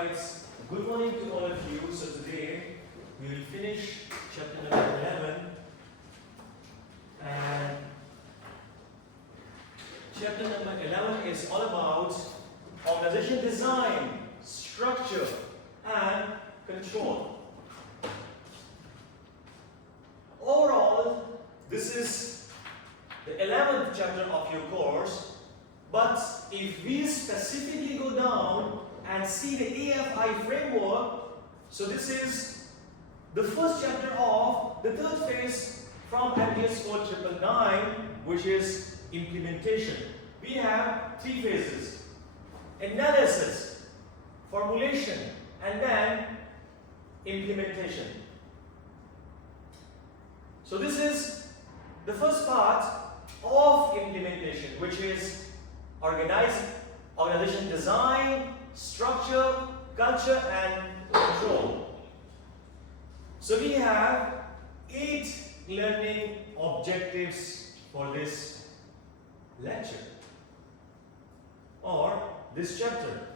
Alright, good morning to all of you. So today we will finish chapter number 11, and chapter number 11 is all about organization design, structure and control. Overall, this is the 11th chapter of your course, but if we specifically go down and see the AFI framework, so this is the first chapter of the third phase from MGS4999, which is implementation. We have three phases: analysis, formulation, and then implementation. So this is the first part of implementation, which is organization design, structure, culture and control. So we have 8 learning objectives for this lecture or this chapter.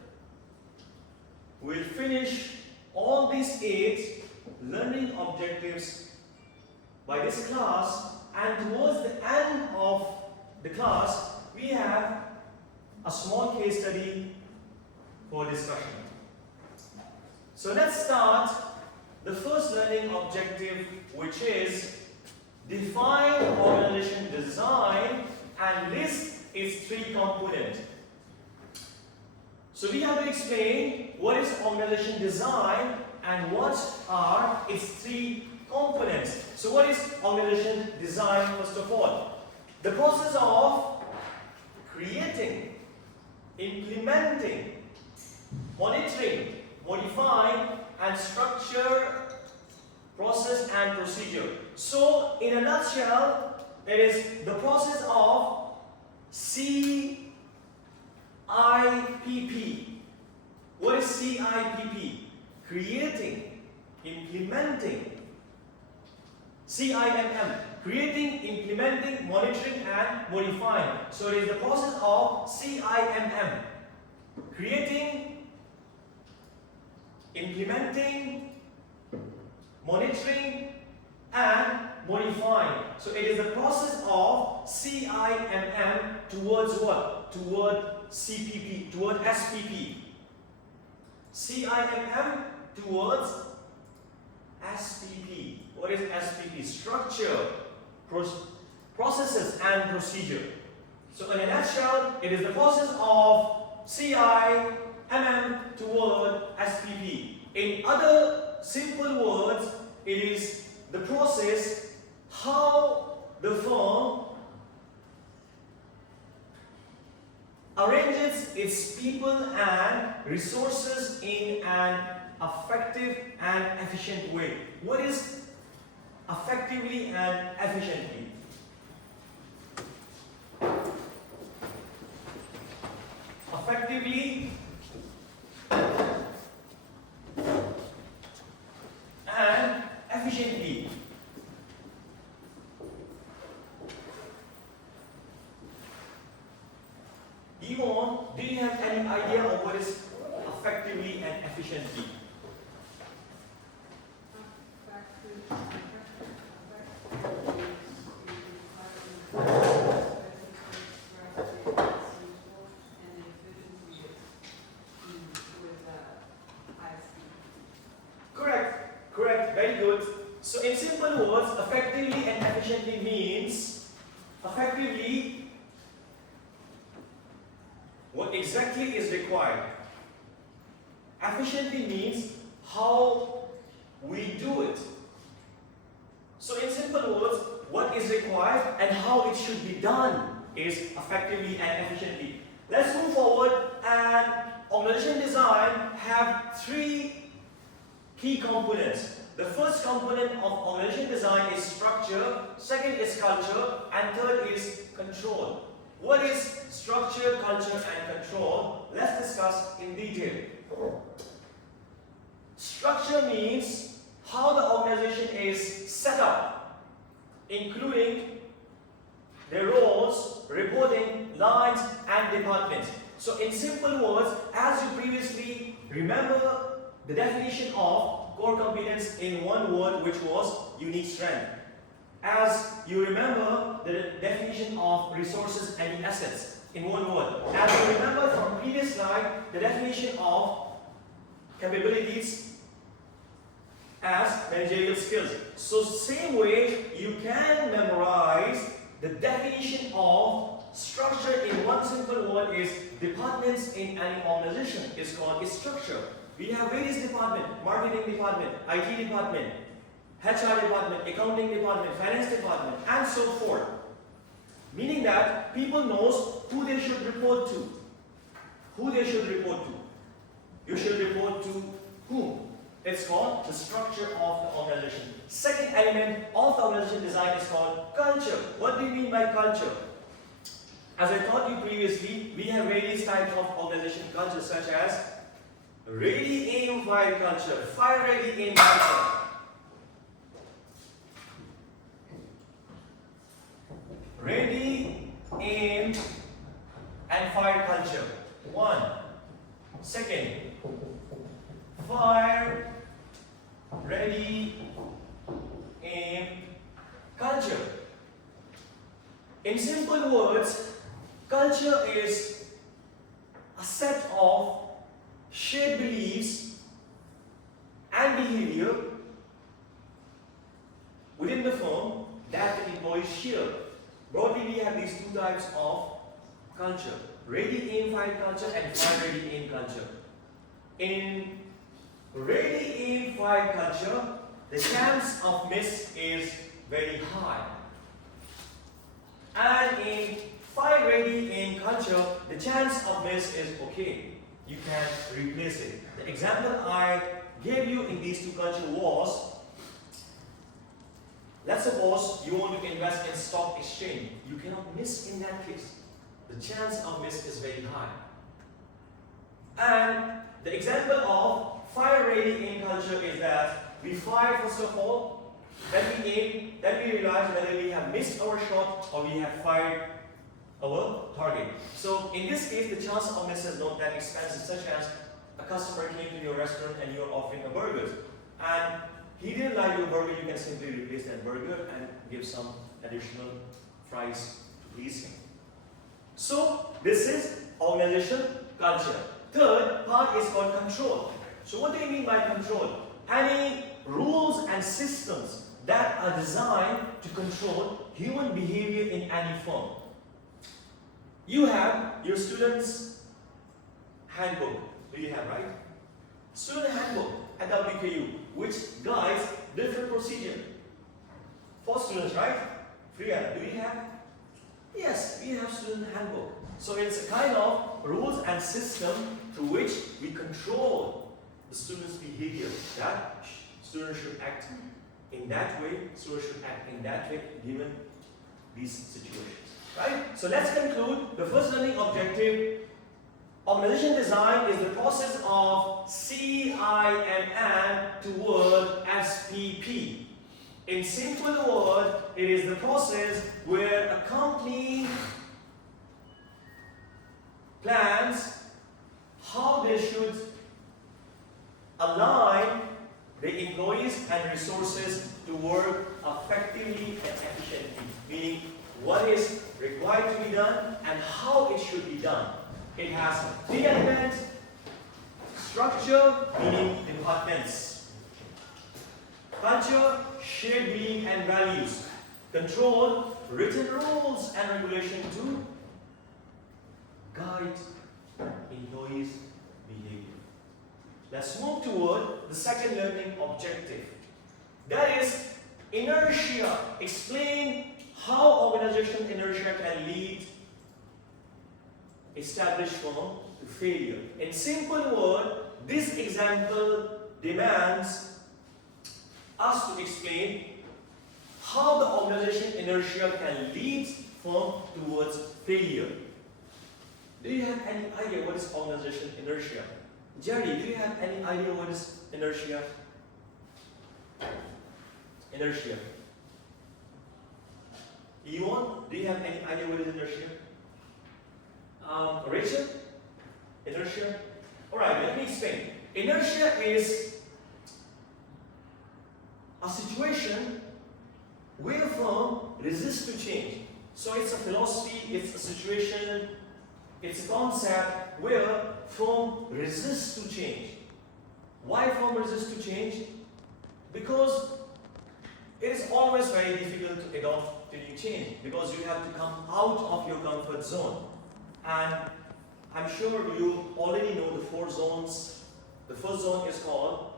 We'll finish all these 8 learning objectives by this class, and towards the end of the class we have a small case study for discussion. So let's start the first learning objective, which is define organization design and list its 3 components. So we have to explain what is organization design and what are its 3 components. So what is organization design? First of all, the process of creating, implementing, monitoring, modifying and structure, process and procedure. So in a nutshell, it is the process of CIPP. What is CIPP? Creating, implementing. CIMM, creating, implementing, monitoring and modifying. So it is the process of CIMM. Creating, implementing, monitoring and modifying. So it is the process of CIMM towards what? Toward CPP, toward SPP. CIMM towards SPP. What is SPP? Structure, processes and procedure. So in a nutshell, it is the process of CIMM toward SPP. In other simple words, it is the process how the firm arranges its people and resources in an effective and efficient way. What is effectively and efficiently? Effectively and efficiently. Do you have any idea of what is effectively and efficiently? Correct, very good. So in simple words, effectively and efficiently means, effectively, what exactly is required. Efficiently means how we do it. So in simple words, what is required and how it should be done is effectively and efficiently. Let's move forward, and organization design have 3 key components. The first component of organization design is structure, second is culture, and third is control. What is structure, culture and control? Let's discuss in detail. Structure means how the organization is set up, including their roles, reporting, lines and departments. So in simple words, as you previously remember the definition of core competence in one word, which was unique strength. As you remember the definition of resources and assets in one word. As you remember from previous slide, the definition of capabilities as managerial skills. So same way you can memorize the definition of structure in one simple word is departments in any organization is called structure. We have various departments, marketing department, IT department, HR department, accounting department, finance department, and so forth. Meaning that people knows who they should report to. Who they should report to. You should report to whom? It's called the structure of the organization. Second element of the organization design is called culture. What do you mean by culture? As I taught you previously, we have various types of organization culture such as ready, aim, fire culture, fire, ready, aim culture. Ready, aim, and fire culture. One. Second, fire, ready, aim, culture. In simple words, culture is a set of shared beliefs and behavior within the firm that the employees share. Broadly, we have these two types of culture: ready, aim, fire culture and fire, ready, aim culture. In ready, aim, fire culture, the chance of miss is very high. And in fire, ready, aim culture, the chance of miss is okay. You can replace it. The example I gave you in these two cultures was, let's suppose you want to invest in stock exchange. You cannot miss in that case. The chance of miss is very high. And the example of fire, ready, aim culture is that we fire first of all, then we aim, then we realize whether we have missed our shot or we have fired our target. So in this case, the chance of miss is not that expensive, such as a customer came to your restaurant and you're offering a burger, and he didn't like your burger. You can simply replace that burger and give some additional fries to please him. So this is organization culture. Third part is called control. So what do you mean by control? Any rules and systems that are designed to control human behavior in any firm. You have your student's handbook. Do you have, right? Student handbook at WKU, which guides different procedure for students, right? Priya, do you have? Yes, we have student handbook. So it's a kind of rules and system through which we control the student's behavior. That students should act in that way, students should act in that way given these situations. Right? So let's conclude. The first learning objective, organization design, is the process of CIMM toward SPP. In simple words, it is the process where a company plans how they should align the employees and resources to work effectively and efficiently. Meaning, what is required to be done and how it should be done. It has three elements: structure, meaning departments; culture, shared belief and values; control, written rules and regulation to guide employees' behavior. Let's move toward the second learning objective. That is inertia. Explain how organizational inertia can lead established firm to failure. In simple words, this example demands us to explain how the organization inertia can lead firm towards failure. Do you have any idea what is organization inertia? Jerry, do you have any idea what is inertia? Inertia. Ewan, do you have any idea what is inertia? Rachel? Inertia? Alright, let me explain. Inertia is a situation where firm resists to change. So it's a philosophy, it's a situation, it's a concept where firm resists to change. Why firm resists to change? Because it is always very difficult to adopt to new change, because you have to come out of your comfort zone. And I'm sure you already know the 4 zones. The first zone is called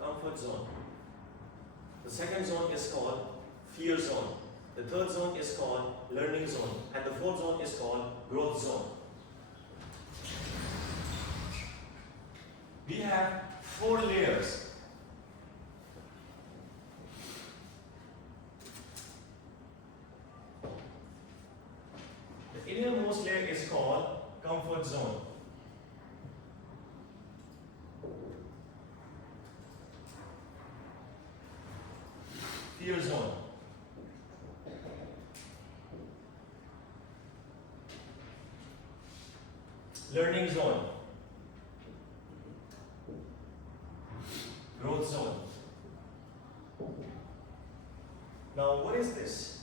comfort zone. The second zone is called fear zone. The third zone is called learning zone. And the fourth zone is called growth zone. We have 4 layers. The innermost layer is called comfort zone. Fear zone. Learning zone. Growth zone. Now, what is this?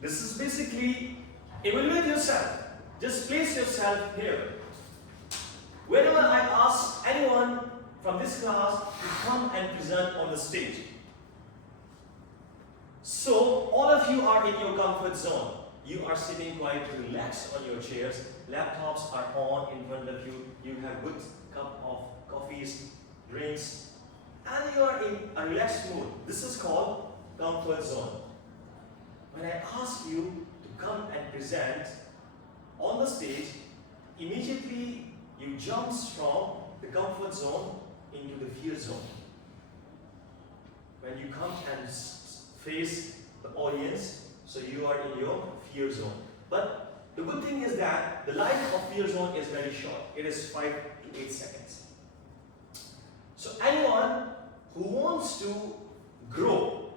This is basically evaluate yourself. Just place yourself here. Whenever I ask anyone from this class to come and present on the stage, so all of you are in your comfort zone. You are sitting quite relaxed on your chairs. Laptops are on in front of you. You have good cup of coffees, drinks, and you are in a relaxed mood. This is called comfort zone. When I ask you to come and present on the stage, immediately you jump from the comfort zone into the fear zone. When you come and face the audience, so you are in your fear zone. But the good thing is that the life of fear zone is very short. It is 5 to 8 seconds. So anyone who wants to grow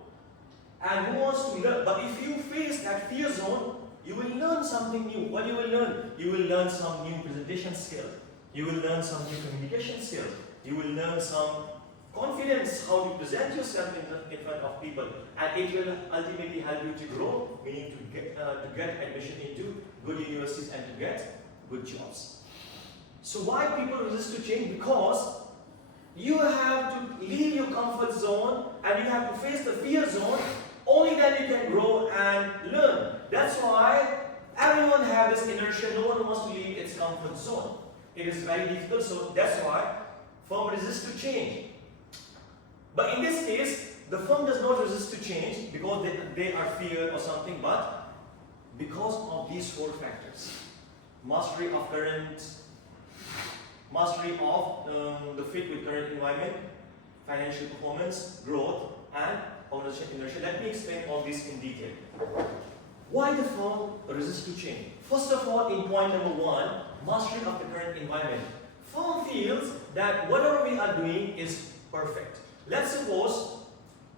and who wants to learn, but if you face that fear zone, you will learn something new. What you will learn? You will learn some new presentation skill. You will learn some new communication skill. You will learn some confidence, how to present yourself in front of people, and it will ultimately help you to grow, meaning to get admission into good universities and to get good jobs. So why people resist to change? Because you have to leave your comfort zone and you have to face the fear zone. Only then you can grow and learn. That's why everyone has this inertia. No one wants to leave its comfort zone. It is very difficult, so that's why firm resists to change. But in this case, the firm does not resist to change because they are feared or something, but because of these 4 factors. Mastery of current, mastery of the fit with current environment, financial performance, growth, and ownership inertia. Let me explain all this in detail. Why the firm resists to change? First of all, in point number 1, mastery of the current environment. Firm feels that whatever we are doing is perfect. Let's suppose,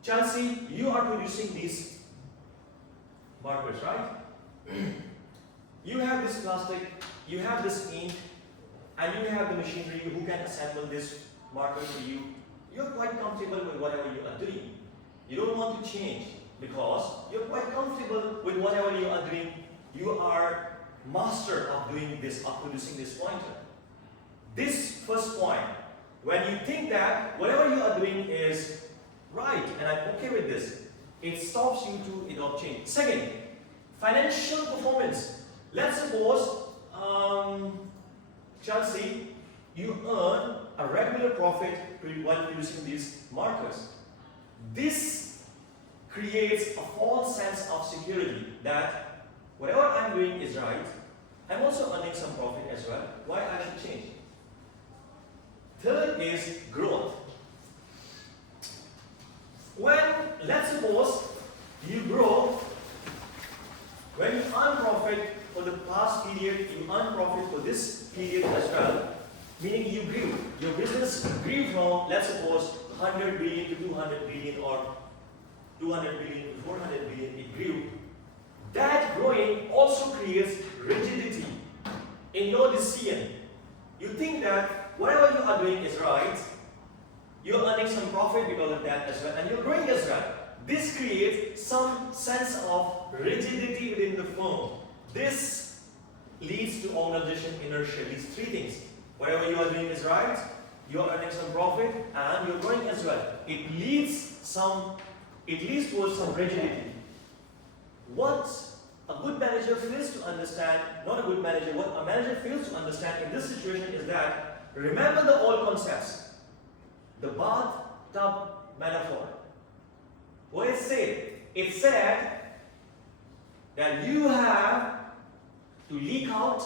Chelsea, you are producing these markers, right? You have this plastic, you have this ink, and you have the machinery who can assemble this marker for you. You're quite comfortable with whatever you are doing. You don't want to change because you're quite comfortable with whatever you are doing. You are master of doing this, of producing this pointer. This first point, when you think that whatever you are doing is right and I'm okay with this, it stops you to adopt change. Second, financial performance. Let's suppose, Chelsea, you earn a regular profit while producing these markers. This creates a false sense of security that whatever I'm doing is right. I'm also earning some profit as well. Why I should change? Third is growth. When, let's suppose, you grow, when you earn profit for the past period, you earn profit for this period as well, meaning you grew. Your business grew from, let's suppose, 100 billion to 200 billion or 200 billion to 400 billion, it grew. That growing also creates rigidity in your decision. you think that whatever you are doing is right, you're earning some profit because of that as well, and you're growing as well. This creates some sense of rigidity within the firm. This leads to organization inertia. These three things. Whatever you are doing is right, you are earning some profit, and you're growing as well. It leads towards some rigidity. What a good manager fails to understand, not a good manager, what a manager fails to understand in this situation is that, remember the old concepts. The bathtub metaphor. What it said? It said that you have to leak out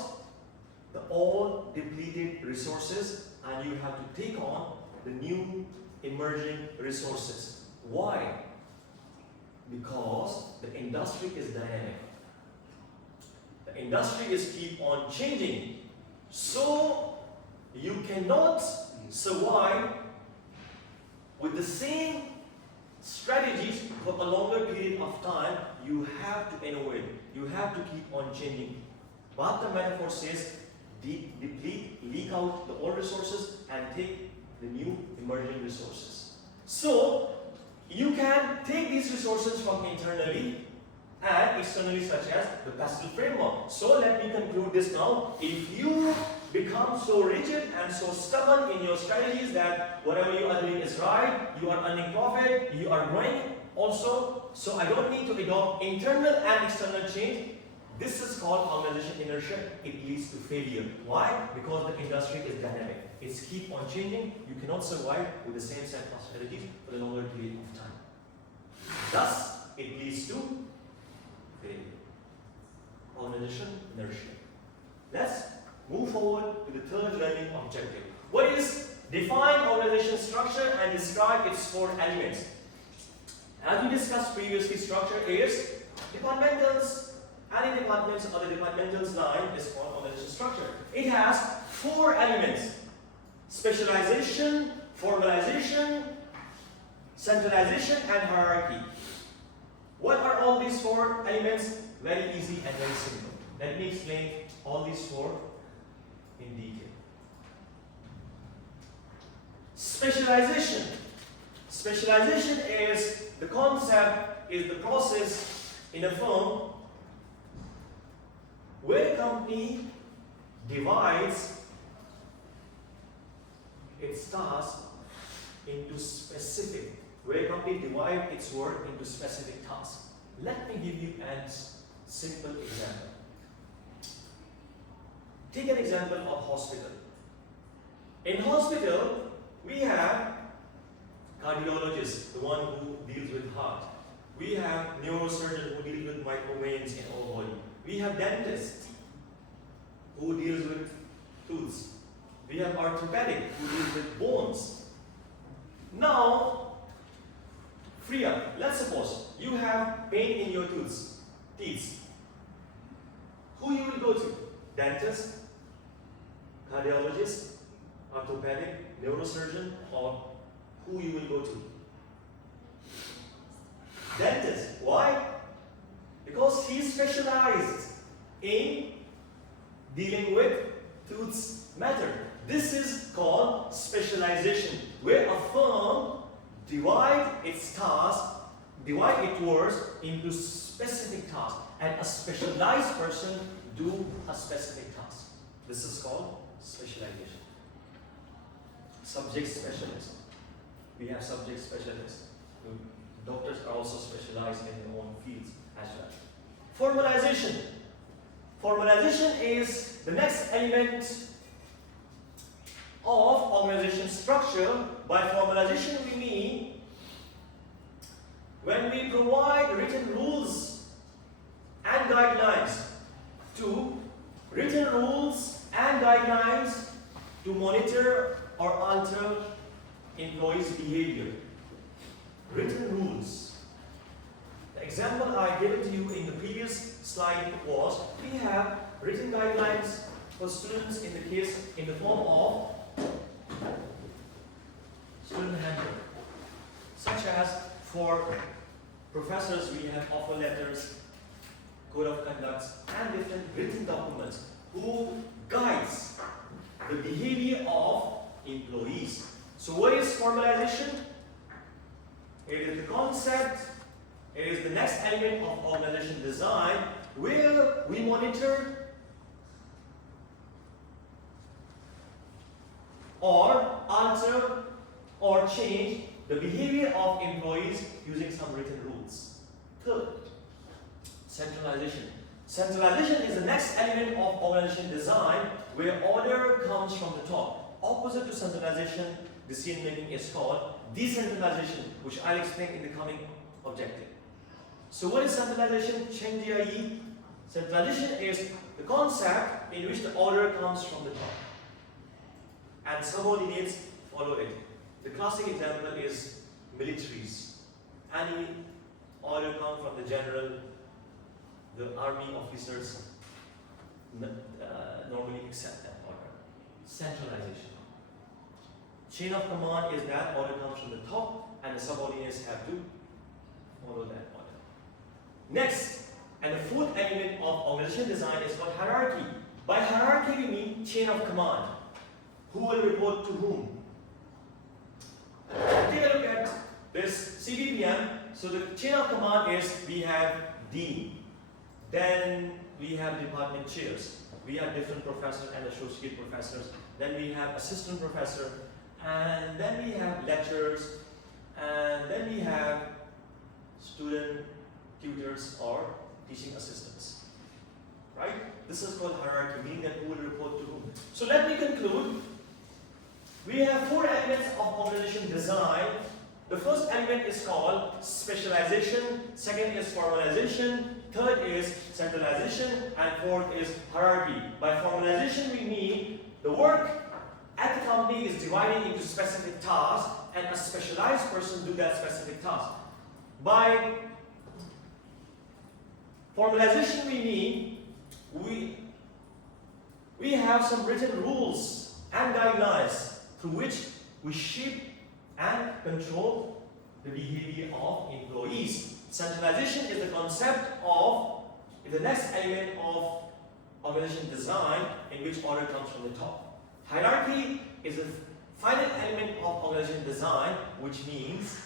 the old depleted resources and you have to take on the new emerging resources. Why? Because the industry is dynamic. The industry is keep on changing. So you cannot survive with the same strategies for a longer period of time. You have to innovate. You have to keep on changing. But the metaphor says, deplete, leak out the old resources and take the new emerging resources. So, you can take these resources from internally and externally, such as the PESTLE framework. So, let me conclude this now. If you become so rigid and so stubborn in your strategies that whatever you are doing is right, you are earning profit, you are growing also, so I don't need to adopt internal and external change. This is called organization inertia. It leads to failure. Why? Because the industry is dynamic. It's keep on changing. You cannot survive with the same set of strategies for a longer period of time. Thus, it leads to failure. Organization inertia. Let's move forward to the third learning objective. What is define organization structure and describe its four elements? As we discussed previously, structure is departmentals. Any departments or the departmentals line is called organization structure. It has four elements: specialization, formalization, centralization, and hierarchy. What are all these four elements? Very easy and very simple. Let me explain all these four in detail. Specialization. Specialization is the concept, is the process in a firm where a company divides its tasks into specific, where a company divides its work into specific tasks. Let me give you a simple example. Take an example of hospital. In hospital, we have cardiologists, the one who deals with heart. We have neurosurgeon who deals with microveins in our body. We have dentists who deals with tools. We have orthopedic who deals with bones. Now, free up. Let's suppose you have pain in your teeth. Who you will go to? Dentist, cardiologist, orthopedic, neurosurgeon, or who you will go to? Dentist. Why? Because he is specialized in dealing with tooth matter. This is called specialization, where a firm divide its work into specific tasks, and a specialized person do a specific task. This is called specialization. Subject specialist. We have subject specialists. Doctors are also specialized in their own fields as well. Formalization. Formalization is the next element of organization structure. By formalization we mean when we provide written rules and guidelines to monitor or alter employees' behavior. Written rules. The example I gave to you in the previous slide was, we have written guidelines for students in the form of student handbook. Such as for professors, we have offer letters, code of conduct, and different written documents who guides the behavior of employees. So what is formalization? It is the concept, it is the next element of organization design where we monitor or alter or change the behavior of employees using some written rules. Third, centralization. Centralization is the next element of organization design where order comes from the top. Opposite to centralization, decision making is called decentralization, which I'll explain in the coming objective. So what is centralization? Chenjiayi. Centralization is the concept in which the order comes from the top and subordinates follow it. The classic example is militaries. Any order comes from the general, the army officers normally accept that order. Centralization. Chain of command is that order comes from the top and the subordinates have to follow that order. Next, and the fourth element of organization design is called hierarchy. By hierarchy we mean chain of command. Who will report to whom? Take a look at this CBPM. So the chain of command is we have dean, then we have department chairs, we have different professors and associate professors, then we have assistant professor, and then we have lecturers, and then we have student tutors or teaching assistants. Right? This is called hierarchy, meaning that who will report to whom. So let me conclude. We have four elements of organization design. The first element is called specialization, second is formalization, third is centralization, and fourth is hierarchy. By formalization we mean the work at the company is divided into specific tasks and a specialized person do that specific task. By formalization we mean we have some written rules and guidelines through which we shape and control the behavior of employees. Centralization is the concept of the next element of organization design in which order comes from the top. Hierarchy is the final element of organization design, which means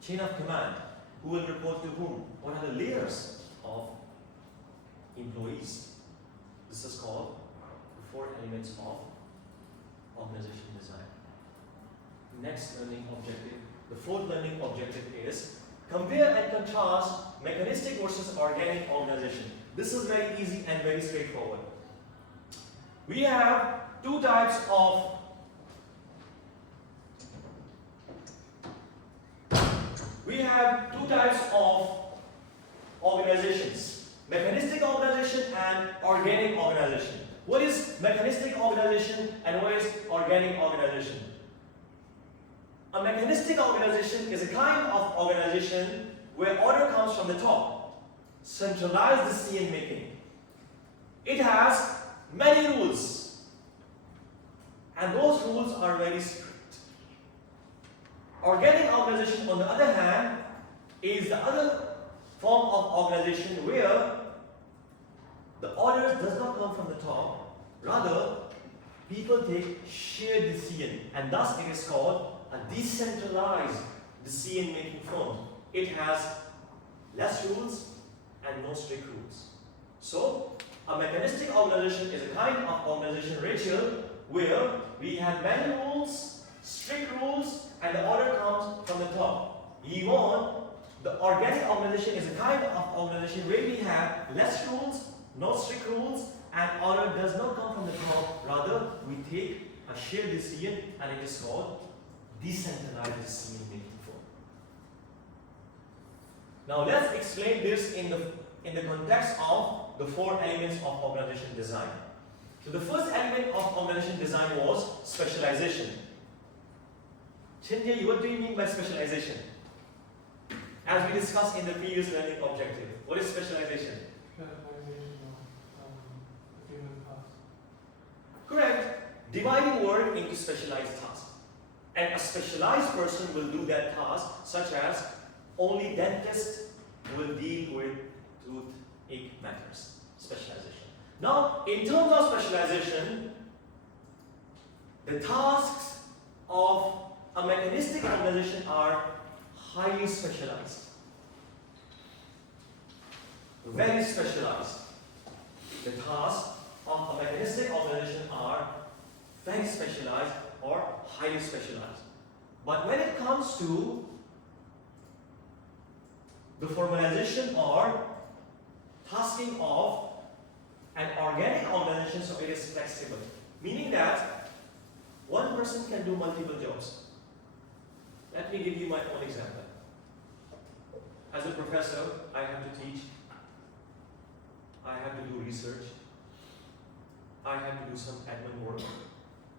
chain of command. Who will report to whom? What are the layers of employees? This is called the four elements of organization design. Next learning objective. The fourth learning objective is compare and contrast mechanistic versus organic organization. This is very easy and very straightforward. We have two types of organizations. Mechanistic organization and organic organization. What is mechanistic organization and what is organic organization? A mechanistic organization is a kind of organization where order comes from the top, centralized decision making. It has many rules, and those rules are very strict. Organic organization, on the other hand, is the other form of organization where the order does not come from the top, rather people take shared decision, and thus it is called a decentralized decision-making firm. It has less rules and no strict rules. So, a mechanistic organization is a kind of organization, Rachel, where we have many rules, strict rules, and the order comes from the top. Yvonne, the organic organization is a kind of organization where we have less rules, no strict rules, and order does not come from the top. Rather, we take a shared decision, and it is called decentralized decision-making form. Now, let's explain this in the context of the four elements of organization design. So, the first element of organization design was specialization. Chinjay, what do you mean by specialization? As we discussed in the previous learning objective, what is specialization? Correct. Dividing work into specialized tasks. And a specialized person will do that task, such as only dentist will deal with toothache matters. Specialization. Now, in terms of specialization, the tasks of a mechanistic organization are highly specialized, very specialized. The tasks of a mechanistic organization are very specialized or highly specialized. But when it comes to the formalization or tasking of an organic organization, so it is flexible, meaning that one person can do multiple jobs. Let me give you my own example. As a professor, I have to teach, I have to do research, I have to do some admin work,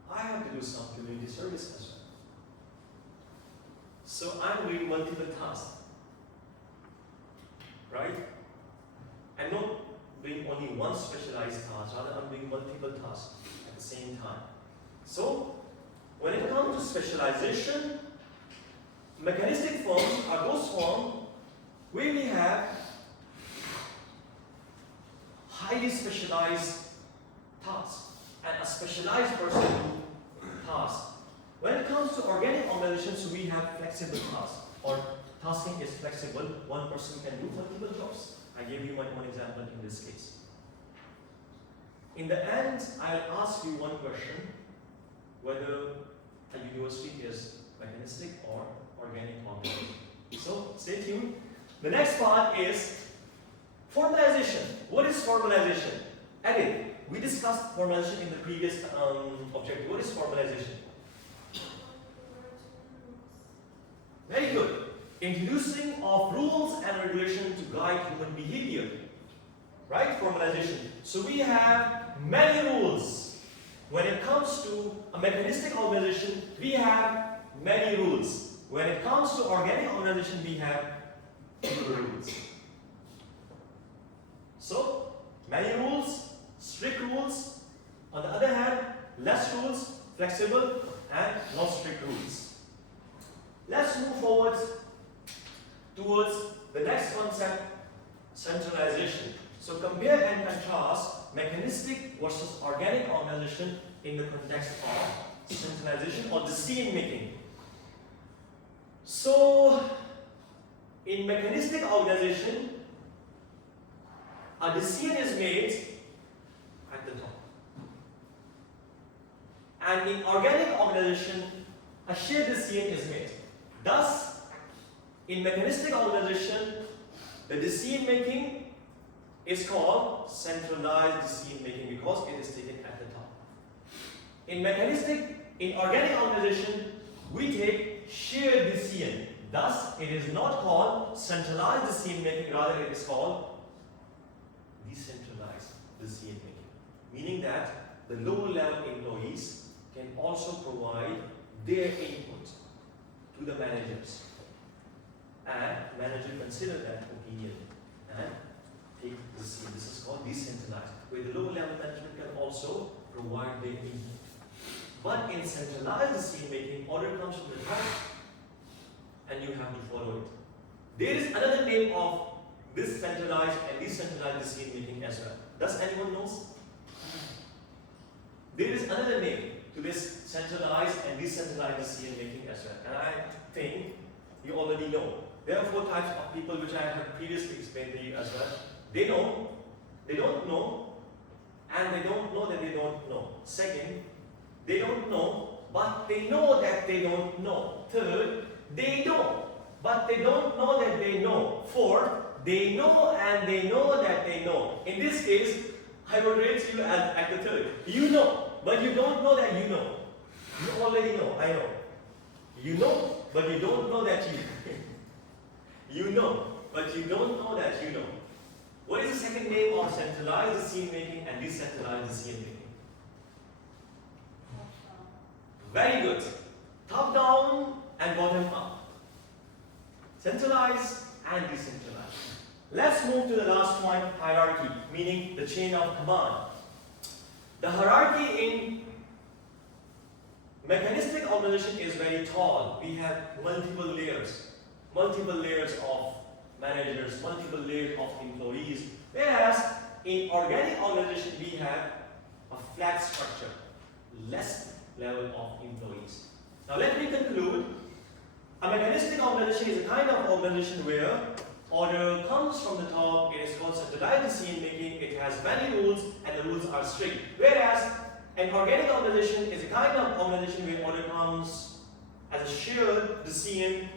I have to do some community service as well. So I'm doing multiple tasks, right? I'm not doing only one specialized task, rather I'm doing multiple tasks at the same time. So when it comes to specialization, mechanistic firms are those firms where we have highly specialized tasks and a specialized person to task. When it comes to organic organizations, we have flexible tasks, or tasking is flexible. One person can do multiple jobs. I gave you my own example in this case. In the end, I'll ask you one question, whether a university is mechanistic or organic organization. So stay tuned. The next part is formalization. What is formalization? Again, we discussed formalization in the previous objective. What is formalization? Very good. Introducing of rules and regulation to guide human behavior. Right? Formalization. So we have many rules. When it comes to a mechanistic organization, we have many rules. When it comes to organic organization, we have fewer rules. So, many rules, strict rules. On the other hand, less rules, flexible, and not strict rules. Let's move forward towards the next concept, centralization. So compare and contrast mechanistic versus organic organization in the context of centralization or decision making. So, in mechanistic organization, a decision is made at the top. And in organic organization, a shared decision is made. Thus, in mechanistic organization, the decision making is called centralized decision making because it is taken at the top. In organic organization, we take shared decision. Thus, it is not called centralized decision making, rather it is called decentralized decision making. Meaning that the lower level employees can also provide their input to the managers. And manager consider that opinion and take the decision. This is called decentralized, where the lower level management can also provide their input. But in centralized decision making, order comes from the top and you have to follow it. There is another name of this centralized and decentralized decision making as well. Does anyone know? There is another name to this centralized and decentralized decision making as well. And I think you already know. There are 4 types of people which I have previously explained to you as well. They know, they don't know, and they don't know that they don't know. Second, they don't know, but they know that they don't know. Third, they know, but they don't know that they know. Fourth, they know and they know that they know. In this case, I will rate you at the third. You know, but you don't know that you know. You already know, I know. You know, but you don't know that you You know, but you don't know that you know. What is the second name of centralized decision making and decentralized decision making? Very good. Top down and bottom up. Centralized and decentralized. Let's move to the last one, hierarchy, meaning the chain of command. The hierarchy in mechanistic organization is very tall. We have multiple layers of managers, multiple layers of employees. Whereas in organic organization we have a flat structure, less level of employees. Now let me conclude. A mechanistic organization is a kind of organization where order comes from the top, it is called centralized decision making, it has many rules and the rules are strict. Whereas an organic organization is a kind of organization where order comes as a shared decision,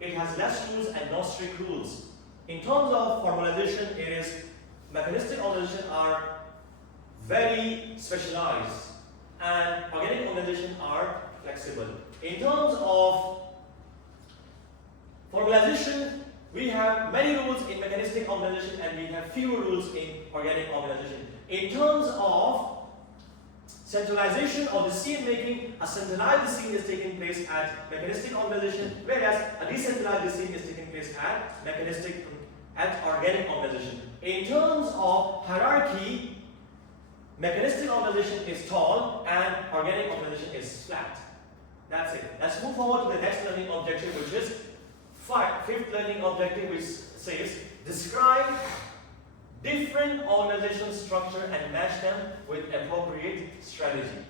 it has less rules and no strict rules. In terms of formalization, it is mechanistic organizations are very specialized and organic organizations are flexible. In terms of formalization, we have many rules in mechanistic organization and we have fewer rules in organic organization. In terms of centralization of decision making, a centralized decision is taking place at mechanistic organization, whereas a decentralized decision is taking place at organic organization. In terms of hierarchy, mechanistic organization is tall and organic organization is flat. That's it. Let's move forward to the next learning objective, which is fifth learning objective, which says describe different organizational structure and match them with appropriate strategy.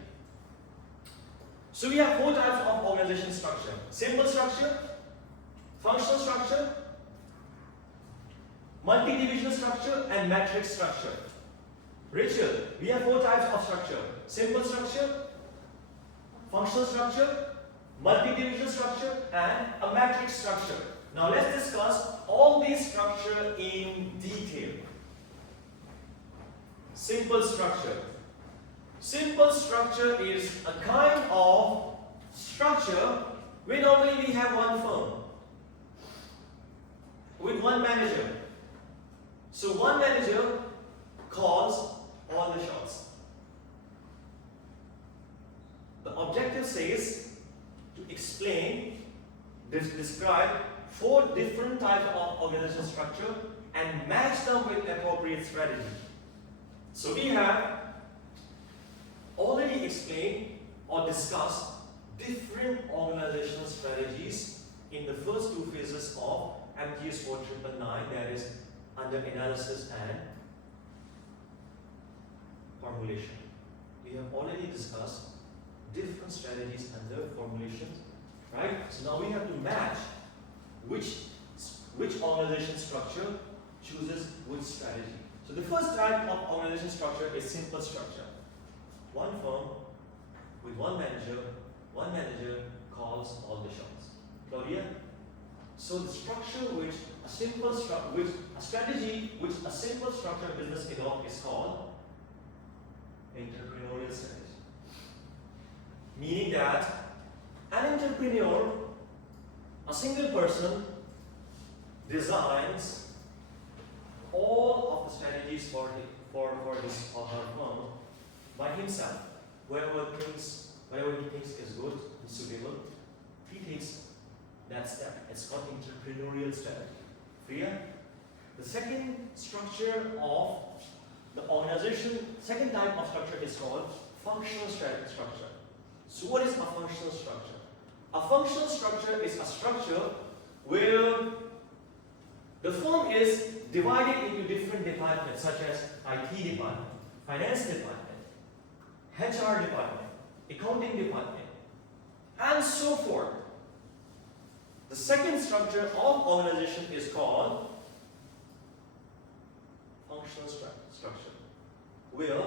So we have four types of organization structure: simple structure, functional structure, multi-divisional structure, and matrix structure. Rachel, we have four types of structure: simple structure, functional structure, multi-divisional structure, and a matrix structure. Now let's discuss all these structure in detail. Simple structure. Simple structure is a kind of structure where normally we have one firm with one manager. So one manager calls all the shots. The objective says to explain, describe four different types of organizational structure and match them with appropriate strategy. So we have already explained or discussed different organizational strategies in the first two phases of MGS4999, that is under analysis and formulation. We have already discussed different strategies under formulation, right? So now we have to match which organization structure chooses which strategy. So the first type of organization structure is simple structure. One firm with one manager calls all the shots. Claudia? So the structure which a simple structure business adopts is called entrepreneurial strategy. Meaning that an entrepreneur, a single person, designs all of the strategies for his or her firm by himself. Whatever he thinks is good and suitable, he takes that step. It's called entrepreneurial strategy. Priya? The second structure of the organization, second type of structure is called functional structure. So what is a functional structure? A functional structure is a structure where the firm is divided into different departments such as IT department, finance department, HR department, accounting department, and so forth. The second structure of organization is called functional structure, where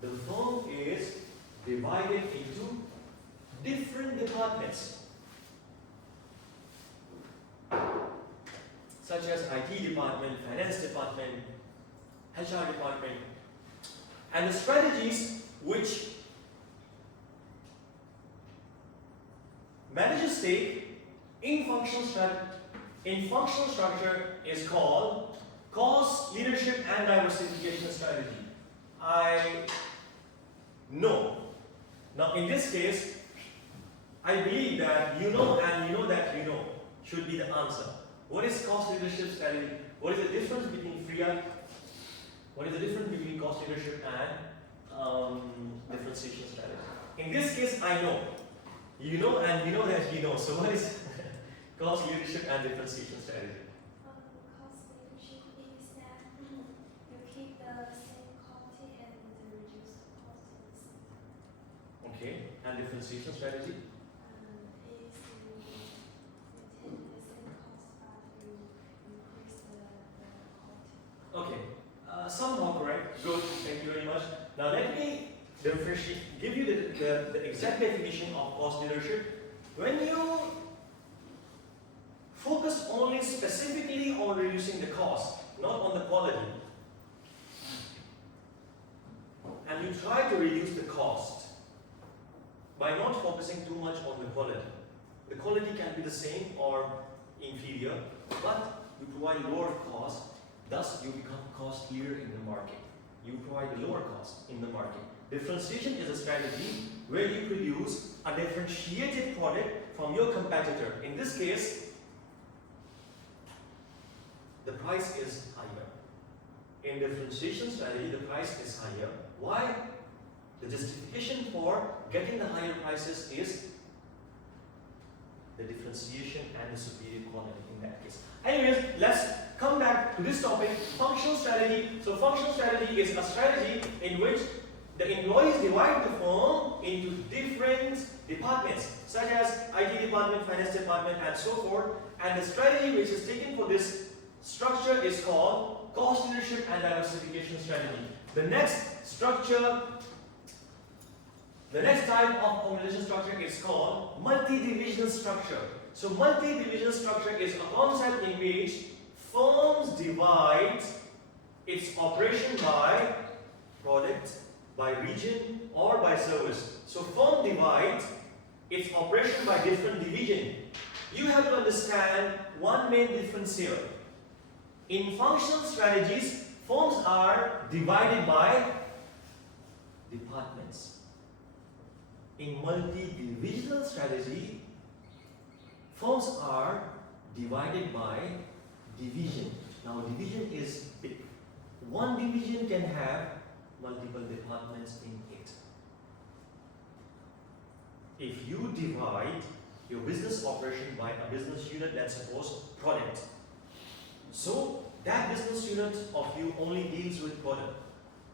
the firm is divided into different departments such as IT department, finance department, HR department, and the strategies which managers take in functional structure is called cost, leadership, and diversification strategy. I know. Now in this case, I believe that you know and you know that you know should be the answer. What is cost leadership strategy? What is the difference between Priya? What is the difference between cost leadership and differentiation strategy? In this case, I know. You know and you know that you know. So what is cost leadership and differentiation strategy? Cost leadership is that you keep the and differentiation strategy? Is to maintain the same cost but to increase the quality. Okay, somehow correct. Good, thank you very much. Now let me give you the exact definition of cost leadership. When you focus only specifically on reducing the cost, not on the quality, and you try to reduce the cost by not focusing too much on the quality. The quality can be the same or inferior, but you provide lower cost, thus you become cost leader in the market. You provide a lower cost in the market. Differentiation is a strategy where you produce a differentiated product from your competitor. In this case, the price is higher. In differentiation strategy, the price is higher. Why? The justification for getting the higher prices is the differentiation and the superior quality in that case. Anyways, let's come back to this topic, functional strategy. So functional strategy is a strategy in which the employees divide the firm into different departments, such as IT department, finance department, and so forth. And the strategy which is taken for this structure is called cost leadership and diversification strategy. The next structure, the next type of organization structure is called multi-divisional structure. So multi-divisional structure is a concept in which firms divide its operation by product, by region, or by service. So firm divides its operation by different division. You have to understand one main difference here. In functional strategies, firms are divided by departments. In multi-divisional strategy, firms are divided by division. Now division is big. One division can have multiple departments in it. If you divide your business operation by a business unit, let's suppose product. So that business unit of you only deals with product.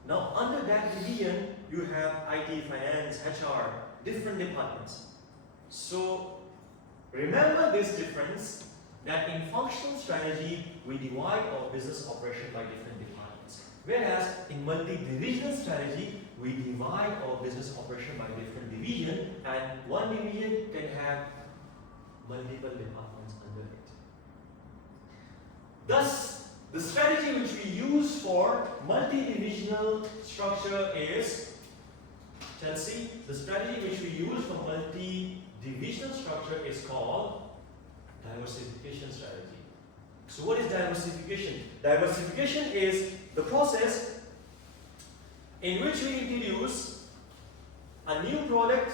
Now under that division, you have IT, finance, HR, different departments. So remember this difference, that in functional strategy, we divide our business operation by different departments. Whereas in multi-divisional strategy, we divide our business operation by different division, and one division can have multiple departments under it. Thus, the strategy which we use for multi-divisional structure is, Chelsea, the strategy which we use for multi-divisional structure is called diversification strategy. So what is diversification? Diversification is the process in which we introduce a new product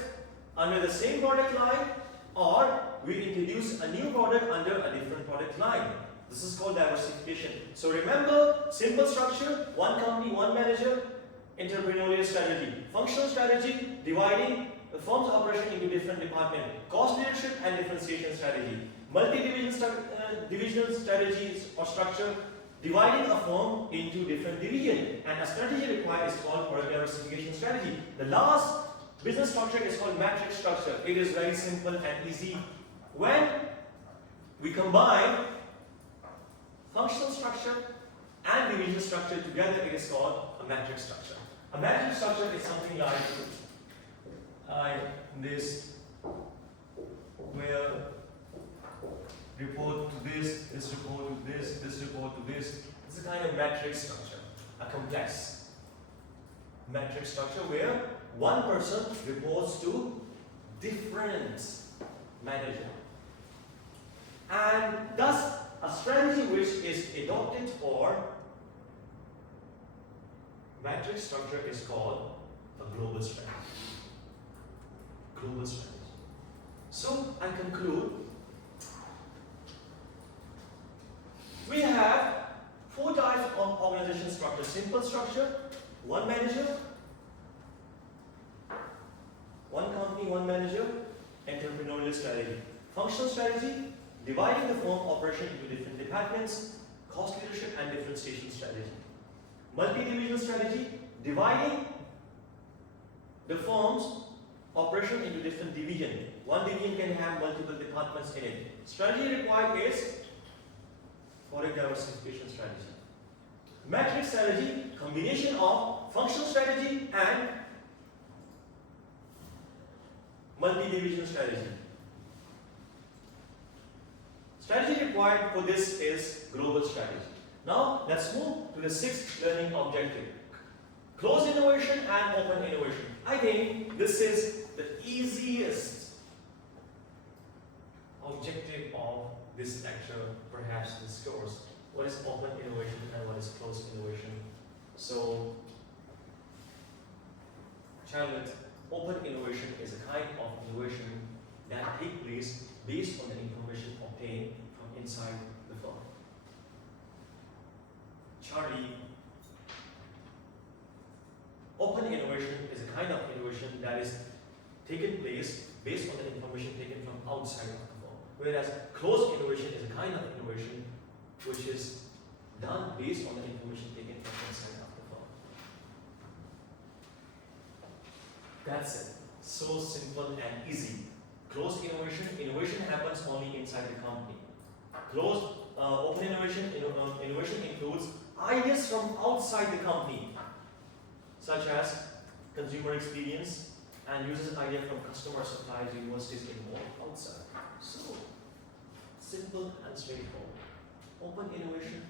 under the same product line, or we introduce a new product under a different product line. This is called diversification. So remember, simple structure, one company, one manager, entrepreneurial strategy. Functional strategy, dividing the firm's operation into different departments. Cost leadership and differentiation strategy. Multi-divisional strategies or structure, dividing a firm into different divisions. And a strategy required is called product diversification strategy. The last business structure is called matrix structure. It is very simple and easy. When we combine functional structure and divisional structure together, it is called a matrix structure. A matrix structure is something like this, where report to this report to this report to this. It's a kind of matrix structure, a complex matrix structure where one person reports to different manager. And thus, a strategy which is adopted for matrix structure is called a global strategy. Global strategy. So, I conclude. We have four types of organization structure. Simple structure, one manager, one company, one manager, entrepreneurial strategy. Functional strategy, dividing the firm operation into different departments, cost leadership and differentiation strategy. Multi-divisional strategy, dividing the firms operation into different division. One division can have multiple departments in it. Strategy required is foreign diversification strategy. Matrix strategy, combination of functional strategy and multi-division strategy. Strategy required for this is global strategy. Now let's move to the sixth learning objective. Closed innovation and open innovation. I think this is the easiest objective of this lecture, perhaps this course. What is open innovation and what is closed innovation? So, childhood, open innovation is a kind of innovation that takes place based on the information obtained from inside the firm. Charlie, open innovation is a kind of innovation that is taken place based on the information taken from outside of the firm. Whereas closed innovation is a kind of innovation which is done based on the information taken from inside of the firm. That's it. So simple and easy. Closed innovation, innovation happens only inside the company. Open innovation, innovation includes ideas from outside the company, such as consumer experience and uses idea from customer suppliers, universities involved outside. So simple and straightforward. Open innovation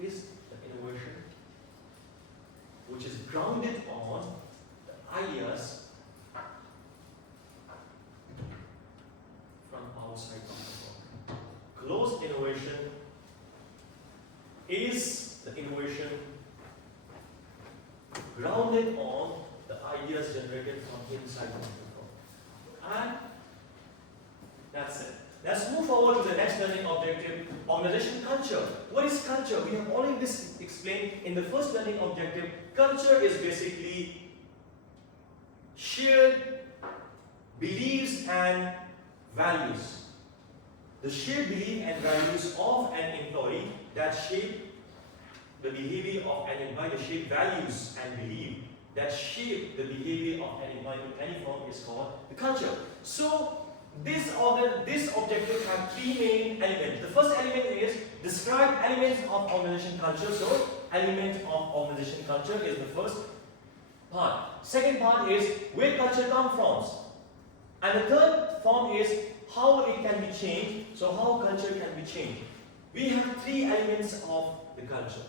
is the innovation which is grounded on the ideas from outside of the firm. Closed innovation is the innovation grounded on the ideas generated from inside of the firm. And that's it. Let's move forward to the next learning objective, organization culture. What is culture? We have already explained in the first learning objective. Culture is basically shared beliefs and values. The shared belief and values of an employee that shape the behavior of an employee, the shared values and belief that shape the behavior of an employee in any firm is called the culture. So this objective has three main elements. The first element is describe elements of organization culture. So element of organization culture is the first part. Second part is where culture comes from. And the third form is how it can be changed. So how culture can be changed. We have three elements of the culture.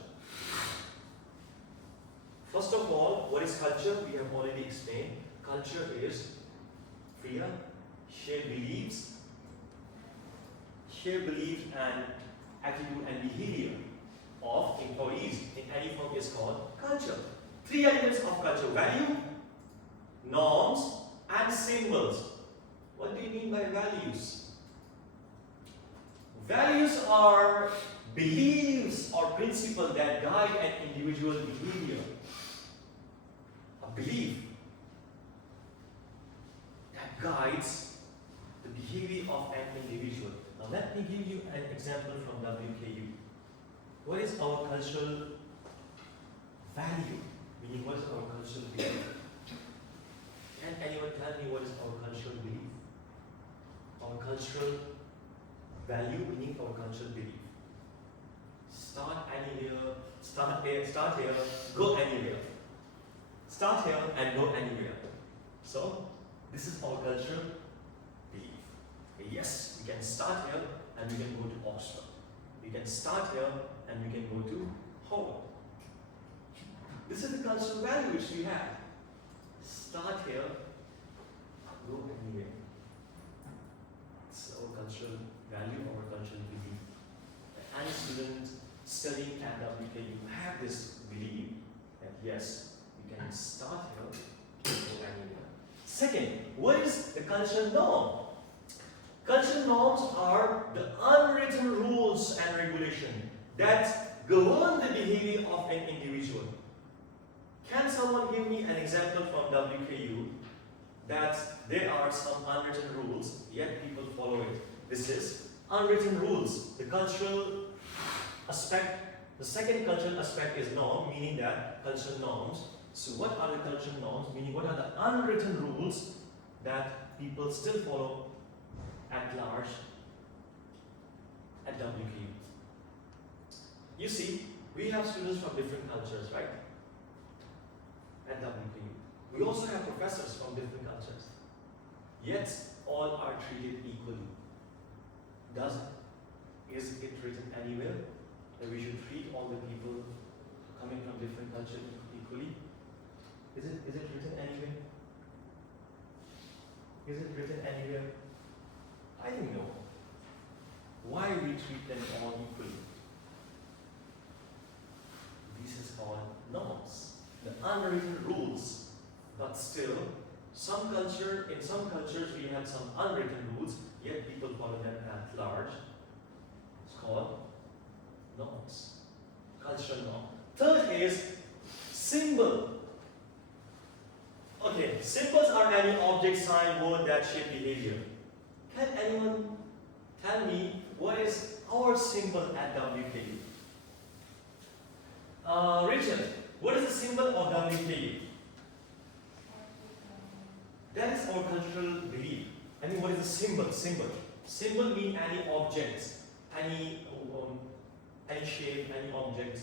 First of all, what is culture? We have already explained. Culture is fear, shared beliefs and attitude and behavior of employees in any firm is called culture. Three elements of culture: value, norms, and symbols. What do you mean by values? Values are beliefs or principles that guide an individual behavior. A belief that guides the behavior of an individual. Now let me give you an example from WKU. What is our cultural value? Meaning, what is our cultural belief? Can anyone tell me what is our cultural belief? Our cultural value, meaning our cultural belief. Start anywhere, start here, go anywhere. Start here and go anywhere. So, this is our cultural belief. Yes, we can start here and we can go to Oxford. We can start here and we can go to Howard. This is the cultural value which we have. Start here, go anywhere. It's our cultural value, our cultural belief. Any student studying at WKU have this belief that yes, we can start here, go anywhere. Second, what is the cultural norm? Cultural norms are the unwritten rules and regulations that govern the behavior of an individual. Can someone give me an example from WKU that there are some unwritten rules, yet people follow it? This is unwritten rules. The cultural aspect The second cultural aspect is norm, meaning that cultural norms. So what are the cultural norms? Meaning what are the unwritten rules that people still follow at large at WKU? You see, we have students from different cultures, right? At WKU. We also have professors from different cultures. Yet all are treated equally. Is it written anywhere that we should treat all the people coming from different cultures equally? Is it written anywhere? Is it written anywhere? I think no. Why we treat them all equally? This is called norms, the unwritten rules. But still, in some cultures we have some unwritten rules, yet people follow them at large. It's called norms, cultural norm. Third is symbol. Okay, symbols are any object, sign, word that shape behavior. Can anyone tell me what is our symbol at WKU? Richard, what is the symbol of WKU? That is our cultural belief. I mean, what is the symbol? Symbol means any object, any shape, any object.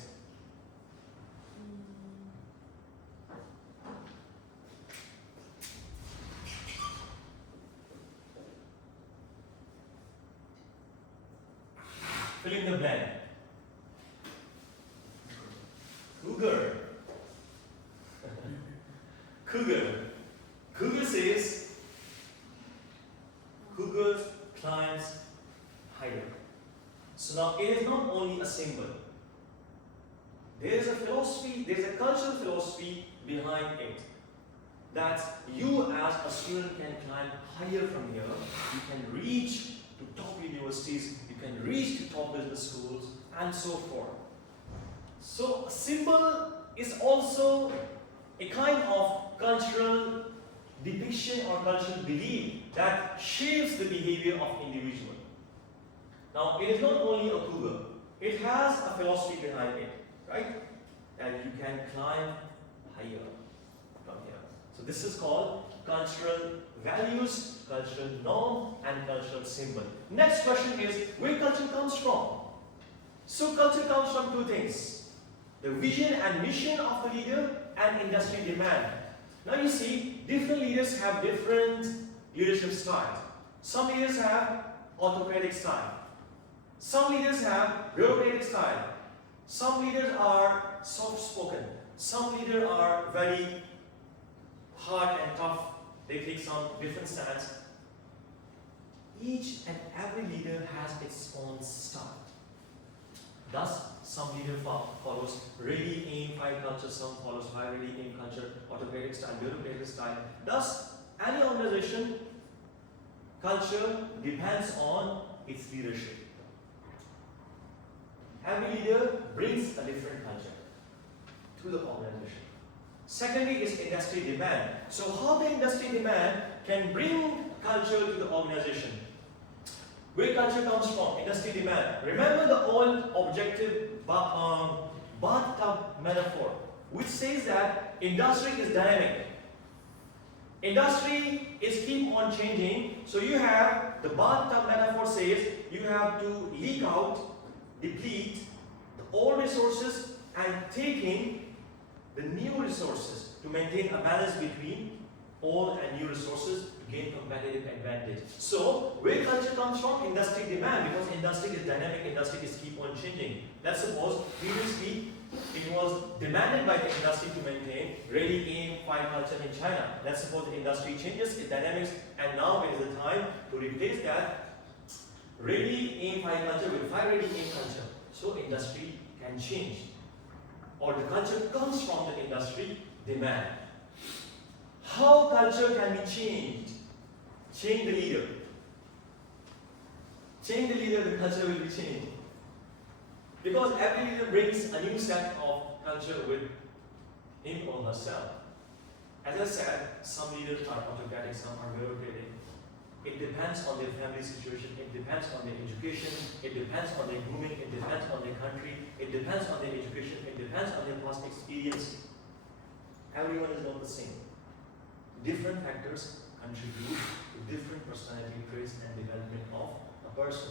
Fill in the blank. Cougar. Cougar says, cougar climbs higher. So now it is not only a symbol. There is a philosophy, there is a cultural philosophy behind it. That you as a student can climb higher from here. You can reach to top universities, you can reach to top business schools, and so forth. So a symbol is also a kind of cultural depiction or cultural belief that shapes the behavior of individual. Now it is not only a cougar, it has a philosophy behind it, right? That you can climb higher from here. So this is called cultural values, cultural norm, and cultural symbol. Next question is, where culture comes from? So culture comes from two things: the vision and mission of the leader and industry demand. Now you see, different leaders have different leadership styles. Some leaders have autocratic style. Some leaders have bureaucratic style. Some leaders are soft-spoken. Some leaders are very hard and tough. They take some different stance. Each and every leader has its own style. Thus, some leader follows really aim high culture, some follows high really aim culture, autocratic style, bureaucratic style. Thus, any organization culture depends on its leadership. Every leader brings a different culture to the organization. Secondly is industry demand. So how the industry demand can bring culture to the organization? Where culture comes from? Industry demand. Remember the old objective bathtub metaphor, which says that industry is dynamic. Industry is keep on changing. So you have the bathtub metaphor says you have to leak out, deplete the old resources and take in the new resources to maintain a balance between old and new resources to gain competitive advantage. So where culture comes from? Industry demand, because industry is dynamic, industry is keep on changing. Let's suppose previously it was demanded by the industry to maintain ready aim fire culture in China. Let's suppose the industry changes its dynamics and now it is the time to replace that ready aim fire culture with fire ready aim culture. So industry can change, or the culture comes from the industry demand. How culture can be changed? Change the leader. Change the leader, the culture will be changed. Because every leader brings a new set of culture with him or herself. As I said, some leaders are autocratic, some are bureaucratic. It depends on their family situation, it depends on their education, it depends on their grooming, it depends on their country, it depends on their education, it depends on their past experience. Everyone is not the same. Different factors contribute to different personality traits and development of a person.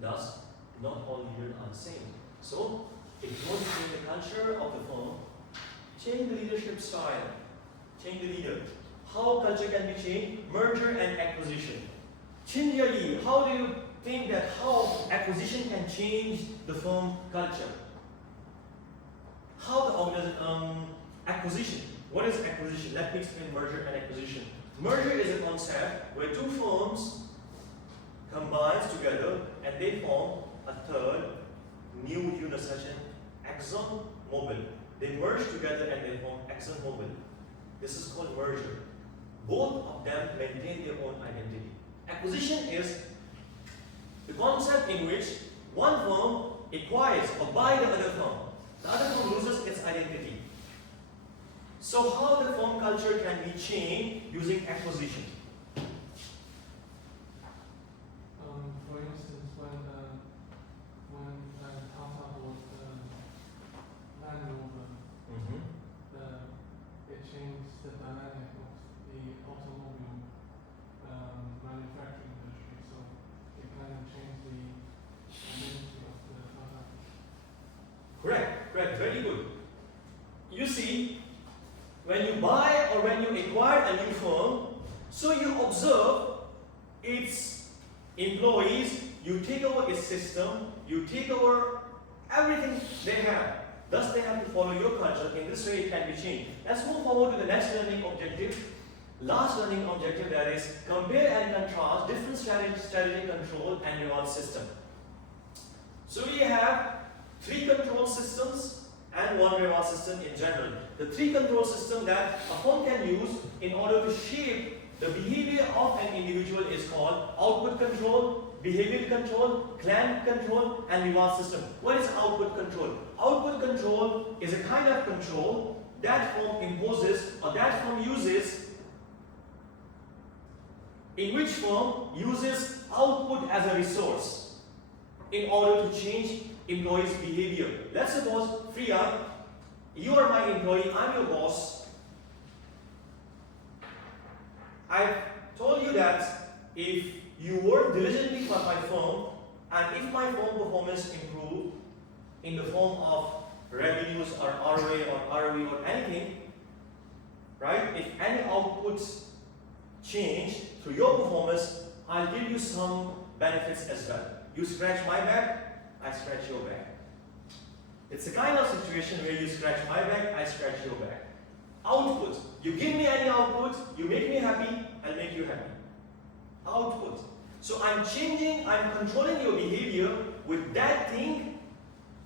Thus, not all leaders are the same. So, if you want to change the culture of the firm, change the leadership style, change the leader. How culture can be changed? Merger and acquisition. Chinjali, how do you think that how acquisition can change the firm culture? How the organism, acquisition. What is acquisition? Let me explain merger and acquisition. Merger is a concept where two firms combine together and they form a third new unit such as ExxonMobil. They merge together and they form ExxonMobil. This is called merger. Both of them maintain their own identity. Acquisition is the concept in which one firm acquires or buys the other firm. The other firm loses its identity. So how the firm culture can be changed using acquisition? For instance, when Tata bought Land Rover, it changed the dynamic of the automobile manufacturing industry. So it kind of changed the identity of the Tata. Correct, very good. You see, when you buy or when you acquire a new firm, so you observe its employees, you take over its system, you take over everything they have. Thus, they have to follow your culture. In this way, it can be changed. Let's move forward to the next learning objective. Last learning objective, that is compare and contrast different strategy control and reward system. So we have 3 control systems and 1 reward system in general. The 3 control systems that a firm can use in order to shape the behavior of an individual is called output control, behavioral control, clan control, and reward system. What is output control? Output control is a kind of control that firm imposes or that firm uses, in which firm uses output as a resource in order to change employees' behavior. Let's suppose, Priya, you are my employee, I'm your boss. I told you that if you work diligently for my firm, and if my firm performance improved in the form of revenues or ROA or ROE or anything, right? If any outputs change through your performance, I'll give you some benefits as well. You scratch my back, I scratch your back. It's a kind of situation where you scratch my back, I scratch your back. Output. You give me any output, you make me happy, I'll make you happy. Output. So I'm controlling your behavior with that thing.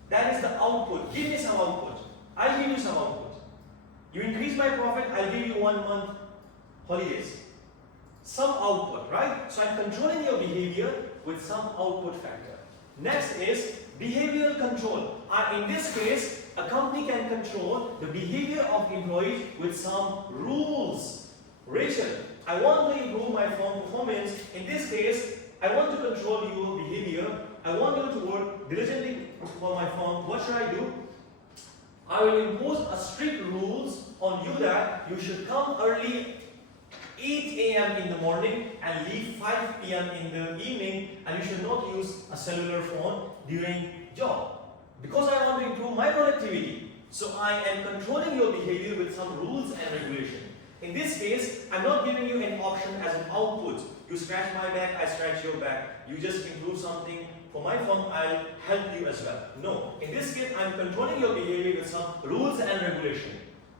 That is the output. Give me some output. I'll give you some output. You increase my profit, I'll give you 1 month holidays. Some output, right? So I'm controlling your behavior with some output factor. Next is behavioral control. In this case, a company can control the behavior of employees with some rules. Rachel, I want to improve my firm performance. In this case, I want to control your behavior. I want you to work diligently for my firm. What should I do? I will impose a strict rules on you that you should come early 8 a.m. in the morning and leave 5 p.m. in the evening, and you should not use a cellular phone during job. Because I want to improve my productivity, so I am controlling your behavior with some rules and regulation. In this case, I'm not giving you an option as an output. You scratch my back, I scratch your back. You just improve something for my firm, I'll help you as well. No. In this case, I'm controlling your behavior with some rules and regulation.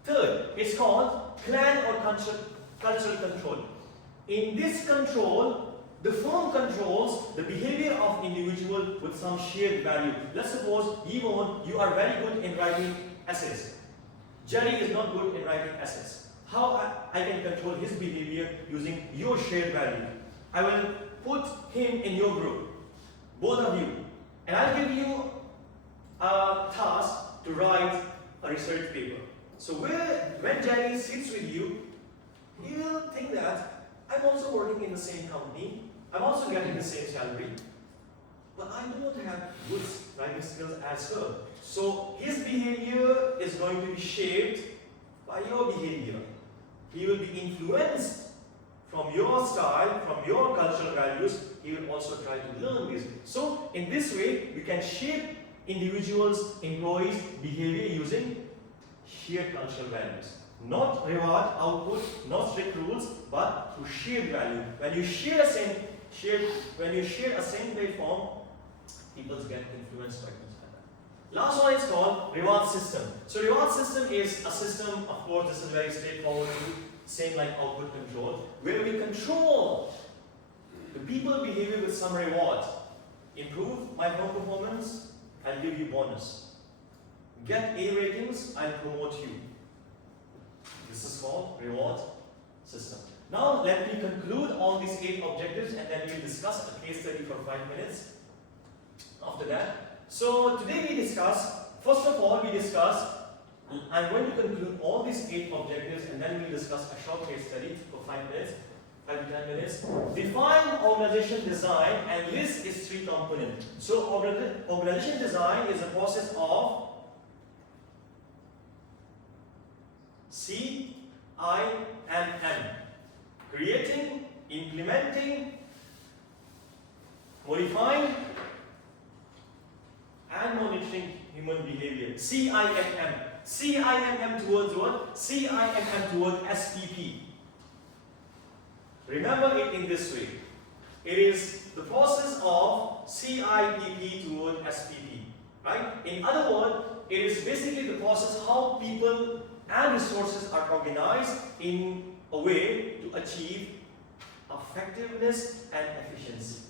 Third, it's called clan or cultural control. In this control, the firm controls the behavior of individual with some shared value. Let's suppose, Yvonne, you are very good in writing essays. Jerry is not good in writing essays. How I can control his behavior using your shared value? I will put him in your group, both of you, and I'll give you a task to write a research paper. So when Jerry sits with you, he will think that I'm also working in the same company, I'm also getting the same salary, but I don't have good writing skills as well. So his behavior is going to be shaped by your behavior. He will be influenced from your style, from your cultural values. He will also try to learn this. So in this way, we can shape individuals, employees' behavior using shared cultural values. Not reward, output, not strict rules, but to shared value. When you share a same platform, people get influenced by things like that. Last one is called reward system. So reward system is a system, of course, this is very straightforward, same like output control, where we control the people behavior with some reward. Improve my home performance, I'll give you bonus. Get A ratings, I'll promote you. This is called reward system. Now let me conclude all these 8 objectives and then we'll discuss a case study for 5 minutes. After that, so today we discuss, first of all I'm going to conclude all these 8 objectives and then we'll discuss a short case study for 5 minutes, 5 to 10 minutes. Define organization design and list its 3 components. So organization design is a process of C, I and M. Creating, implementing, modifying and monitoring human behavior. CIMM. CIMM towards what? CIMM towards SPP. Remember it in this way. It is the process of CIPP toward SPP. Right? In other words, it is basically the process how people and resources are organized in a way to achieve effectiveness and efficiency.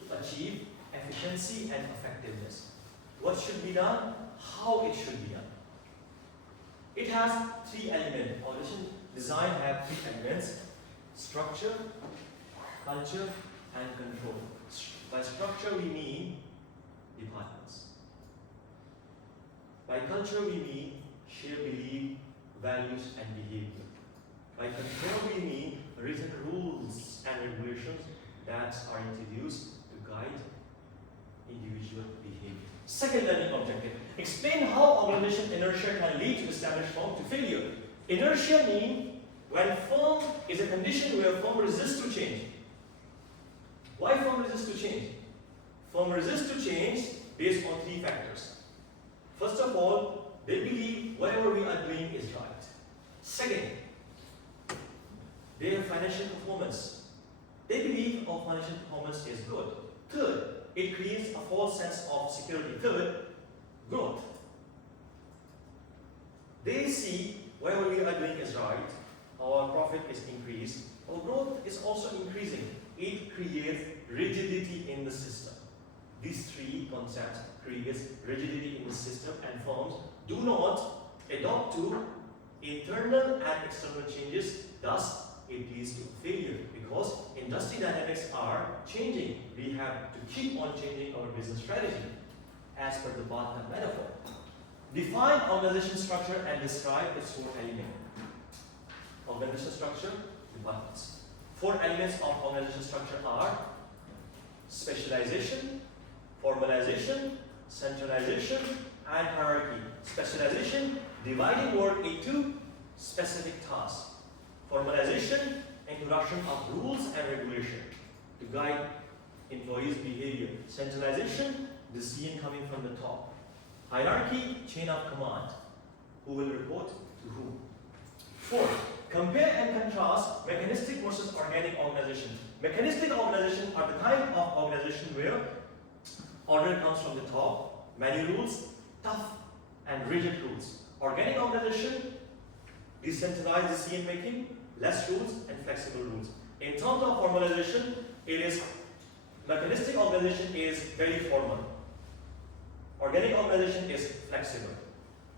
To achieve efficiency and effectiveness. What should be done? How it should be done. It has 3 elements. Organization design have 3 elements: structure, culture, and control. By structure we mean departments. By culture we mean shared belief, values, and behavior. By control we mean written rules and regulations that are introduced to guide individual behavior. Second learning objective. Explain how organization inertia can lead to established firm to failure. Inertia means when firm is a condition where firm resists to change. Why firm resists to change? Firm resists to change based on 3 factors. First of all, they believe whatever we are doing is right. Second, they have financial performance. They believe our financial performance is good. Third, it creates a false sense of security. Third, growth. They see whatever we are doing is right, our profit is increased, our growth is also increasing. It creates rigidity in the system. These 3 concepts create rigidity in the system, and firms do not adopt to internal and external changes. Thus, it leads to failure because industry dynamics are changing. We have to keep on changing our business strategy as per the partner metaphor. Define organization structure and describe its 4 elements. Organization structure, departments. 4 elements of organization structure are specialization, formalization, centralization, and hierarchy. Specialization, dividing work into specific tasks. Formalization, introduction of rules and regulation to guide employees' behavior. Centralization, decision coming from the top. Hierarchy, chain of command. Who will report to whom? 4. Compare and contrast mechanistic versus organic organization. Mechanistic organizations are the kind of organization where order comes from the top, many rules, tough and rigid rules. Organic organization, decentralized decision making, less rules and flexible rules. In terms of formalization, mechanistic organization is very formal. Organic organization is flexible.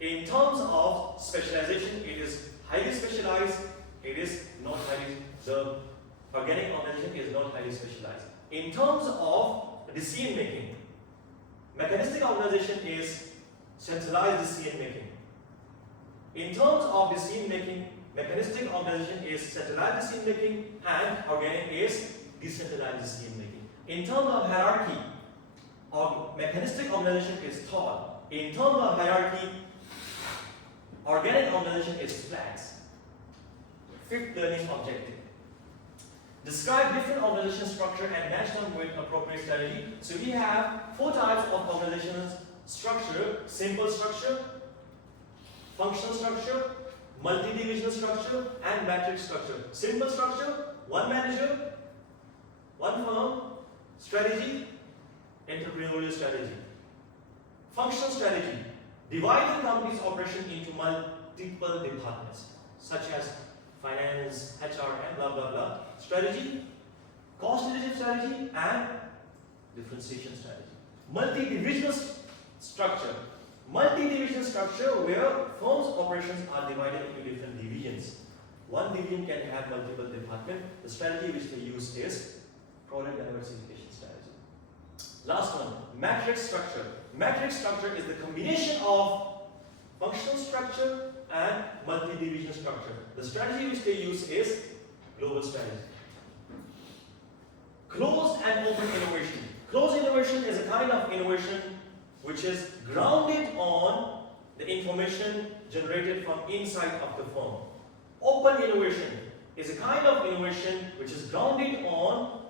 In terms of specialization, it is highly specialized, the organic organization is not highly specialized. In terms of decision making, mechanistic organization is centralized decision making. In terms of decision making, Mechanistic organization is centralized decision making and organic is decentralized decision making. In terms of hierarchy, mechanistic organization is tall. In terms of hierarchy, organic organization is flat. Fifth learning objective. Describe different organization structure and match them with appropriate strategy. So we have 4 types of organizational structure: simple structure, functional structure, multi-divisional structure, and matrix structure. Simple structure: one manager, one firm, strategy, entrepreneurial strategy. Functional strategy: dividing company's operation into multiple departments, such as finance, HR, and blah blah blah. Strategy: cost leadership strategy and differentiation strategy. Multi-divisional structure: multi-division structure where firms' operations are divided into different divisions. One division can have multiple departments. The strategy which they use is product diversification strategy. Last one, matrix structure. Matrix structure is the combination of functional structure and multi-division structure. The strategy which they use is global strategy. Closed and open innovation. Closed innovation is a kind of innovation which is grounded on the information generated from inside of the firm. Open innovation is a kind of innovation which is grounded on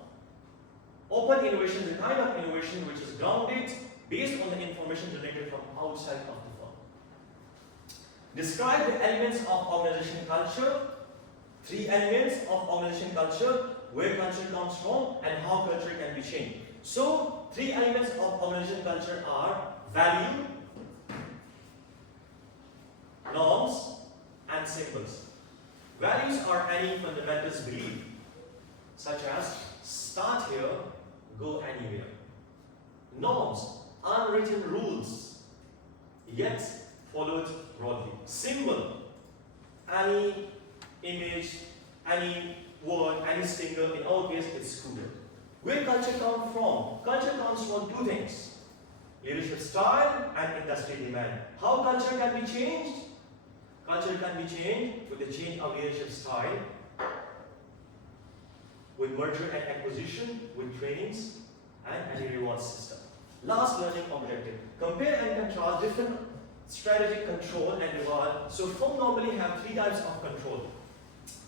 based on the information generated from outside of the firm. Describe the elements of organization culture. 3 elements of organization culture: where culture comes from and how culture can be changed. So, 3 elements of organization culture are value, norms, and symbols. Values are any fundamental belief, such as start here, go anywhere. Norms, unwritten rules, yet followed broadly. Symbol, any image, any word, any singer. In our case, it's scooter. Where culture comes from? Culture comes from 2 things: leadership style and industry demand. How culture can be changed? Culture can be changed with the change of leadership style, with merger and acquisition, with trainings, and any reward system. Last learning objective. Compare and contrast different strategic control and reward. So firms normally have 3 types of control: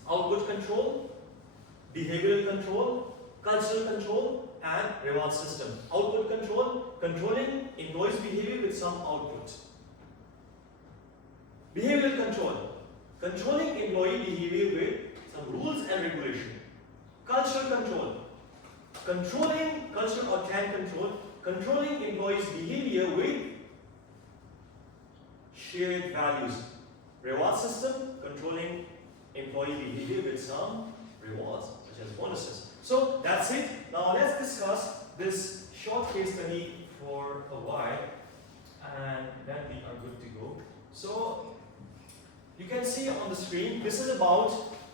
output control, behavioral control, cultural control, and reward system. Output control, controlling employees' behavior with some output. Behavioral control, controlling employee behavior with some rules and regulation. Cultural control, controlling culture or can control, controlling employees' behavior with shared values. Reward system, controlling employee behavior with some rewards, such as bonuses. So that's it. Now let's discuss this short case study for a while, and then we are good to go. So you can see on the screen, this is about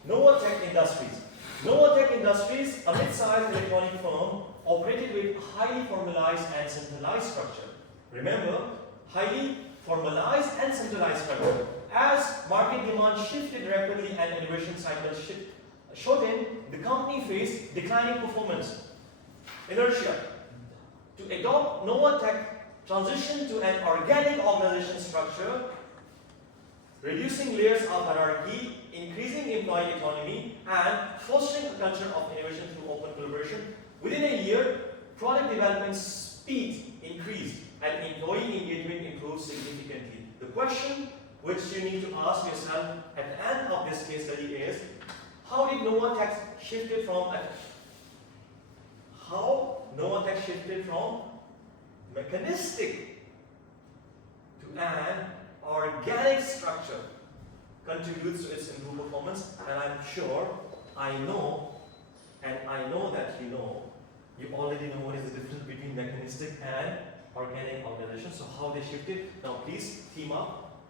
Novatech Industries. Novatech Industries, a mid-sized electronic firm, operated with highly formalized and centralized structure. Remember, highly formalized and centralized structure. As market demand shifted rapidly and innovation cycles shortened, the company faced declining performance. Inertia. To adopt Novatech transition to an organic organization structure, reducing layers of hierarchy, increasing employee autonomy, and fostering a culture of innovation through open collaboration. Within a year, product development speed increased and employee engagement improved significantly. The question which you need to ask yourself at the end of this case study is, how did Novatech shifted from mechanistic to an organic structure contributes to its improved performance? And I'm sure, I know that you already know what is the difference between mechanistic and organic organization. So how they shifted. Now please team up.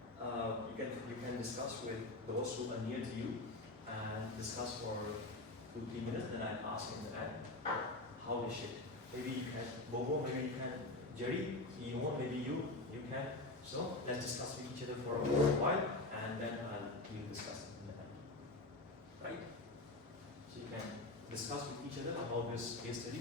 You can discuss with those who are near to you and discuss for 2-3 minutes. Then I ask in the end how they shift. Maybe you can Bobo, maybe you can Jerry, maybe you can. So let's discuss with each other for a while, and then we'll discuss in the end. this case study.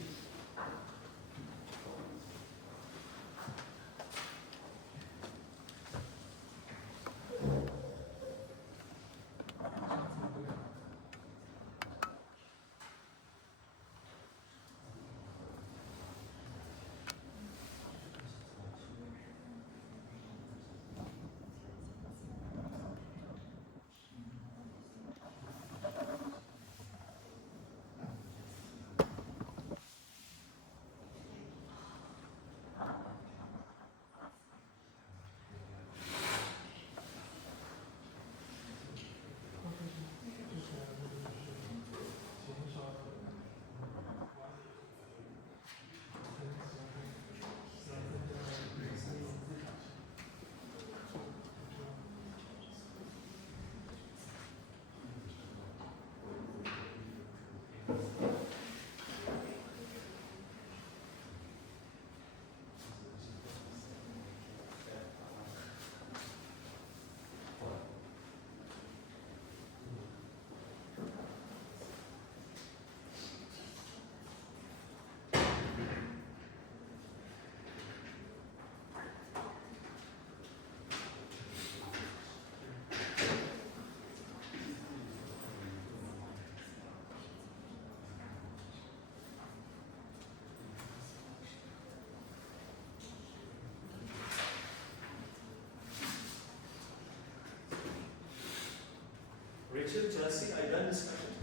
Rachel, Chelsea, are you done discussion?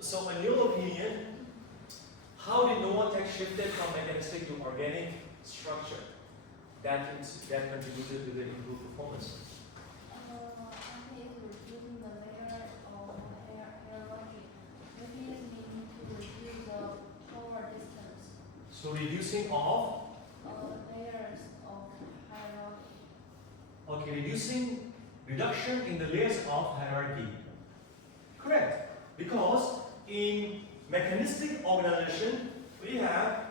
So in your opinion, how did Novotech shifted from mechanistic to organic structure that contributed to the improved performance? I think reducing the layer of hierarchy. Maybe it means to reduce the power distance. So reducing of, Layers of hierarchy. okay, reduction in the layers of hierarchy. Correct. Because in mechanistic organization, we have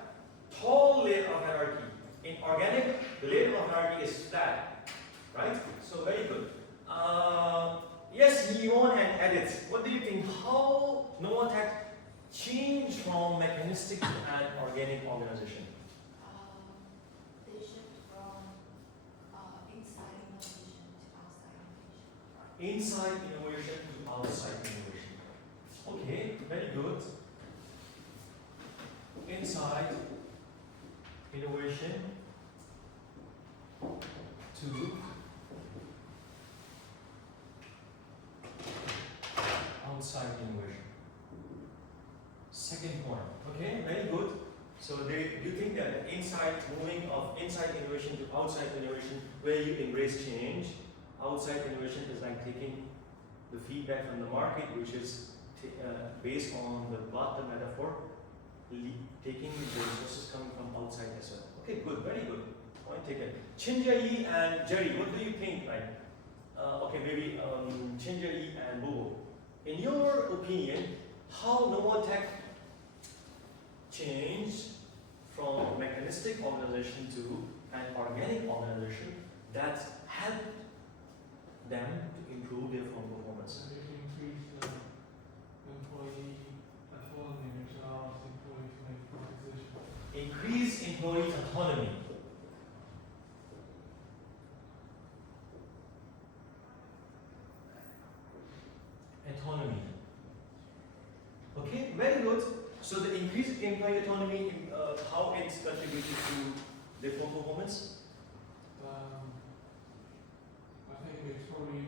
tall layer of hierarchy. In organic, the layer of hierarchy is flat. Right? So very good. Yes, Leon and Edith, what do you think? How Novotech changed from mechanistic to an organic organization? They shift from inside innovation to outside innovation. Inside innovation to outside innovation. Okay, very good. Inside innovation to outside innovation. Second point. Okay, very good. So do you think that the inside moving of inside innovation to outside innovation, where you embrace change, outside innovation is like taking the feedback from the market, which is based on the bathtub metaphor, taking the resources coming from outside as well. Okay, good, very good. Point taken. Chinjayi and Jerry, what do you think? Like, okay, maybe Chinjayi and Bobo. In your opinion, how Novotech changed from mechanistic organization to an organic organization that helped them to improve their firm performance? So you increase the employee autonomy, which allows the employee to make good decisions. Increase employee autonomy. Autonomy. Okay, very good. So the increased employee autonomy, how it's contributed to their firm performance? I think it's probably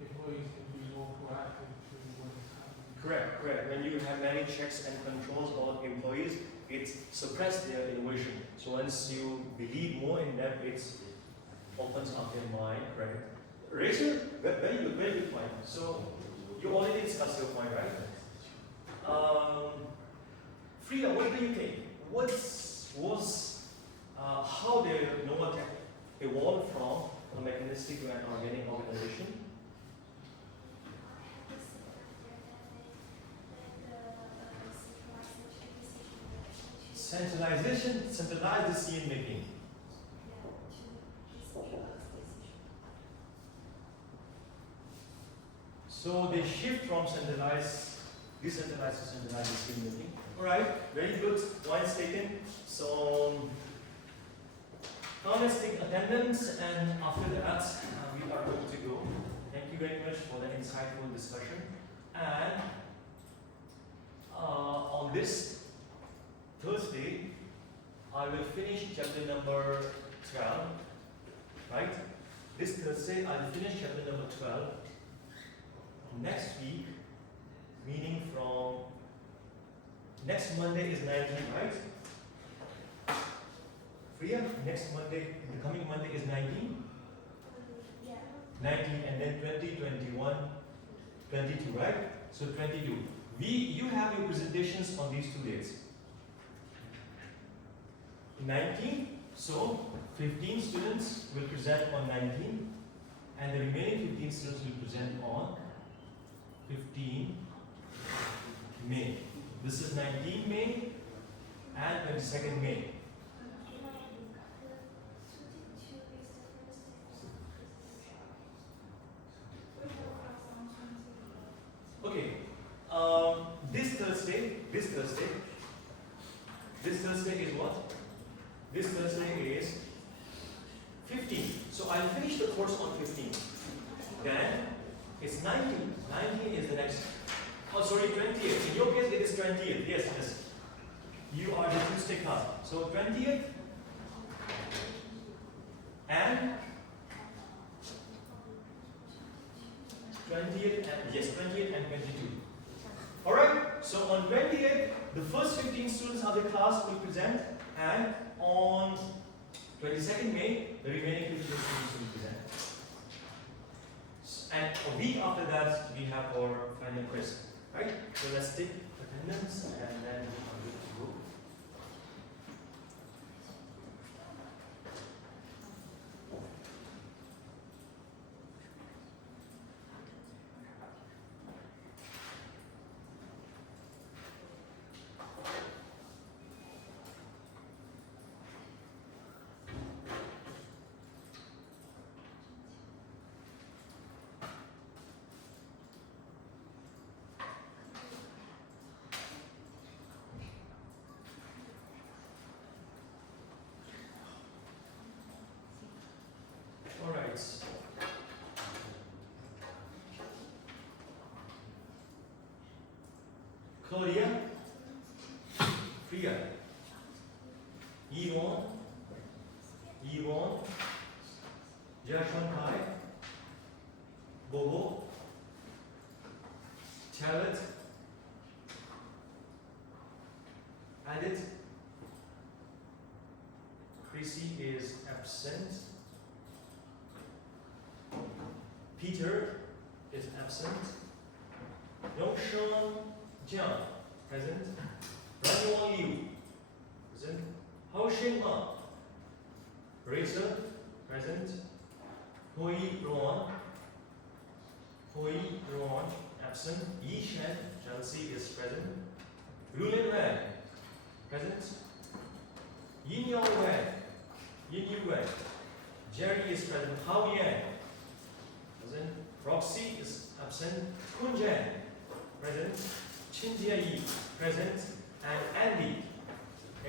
employees can be more proactive to what is happening. Correct, correct. When you have many checks and controls on employees, it suppresses their innovation. So once you believe more in them, it opens up their mind, correct? Rachel, very good point. So you already discussed your point, right? Frida, what do you think? How did Novotech evolve from a mechanistic to an organic organization? Centralized decision making. So they shift from centralized Decentralized to centralized decision making. Alright, very good. Points taken. So now let's take attendance, and after that we are going to go. Thank you very much for the insightful discussion. And on this Thursday, I will finish chapter number 12. Right? This Thursday, I'll finish chapter number 12. Next week, meaning from next Monday is 19, right? Priya, next Monday, the coming Monday is 19? Yeah. 19 and then 20, 21, 22, right? So 22. You have your presentations on these 2 days. 19, so 15 students will present on 19 and the remaining 15 students will present on 15 May. This is 19 May and 22nd May. Okay, this Thursday is what? This Thursday is 15. So I'll finish the course on 15. Then it's 19. 19 is the next. Oh, sorry, 20th. In your case, it is 20th. Yes, yes. You are the Tuesday class. So 20th and 20th and yes, 20th and 22. Alright, so on 20th, the first 15 students of the class will present, and on 22nd May, the remaining 15 students will present. And a week after that, we have our final quiz. Right? So let's take attendance and then we are good to go. Alright. Korea, Priya, Yvonne, Jashankai, Bobo, Charlotte, Adit, Chrissy is absent. Peter is absent. Yongshan Jiang, present. Ranyuan Liu, present. Hao Shin Ma, Rachel, present. Hui Ruan, absent. Yi Shen, Chelsea is present. Lulin Wen, present. Yin Yu Wen, Jerry is present. Hao Yan, present. Roxy is absent. Kun Jan, present. Chin Jia Yi, present. And Andy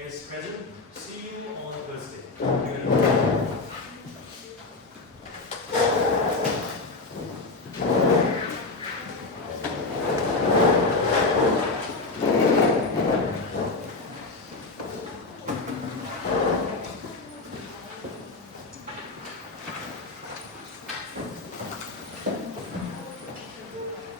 is present. See you on Thursday.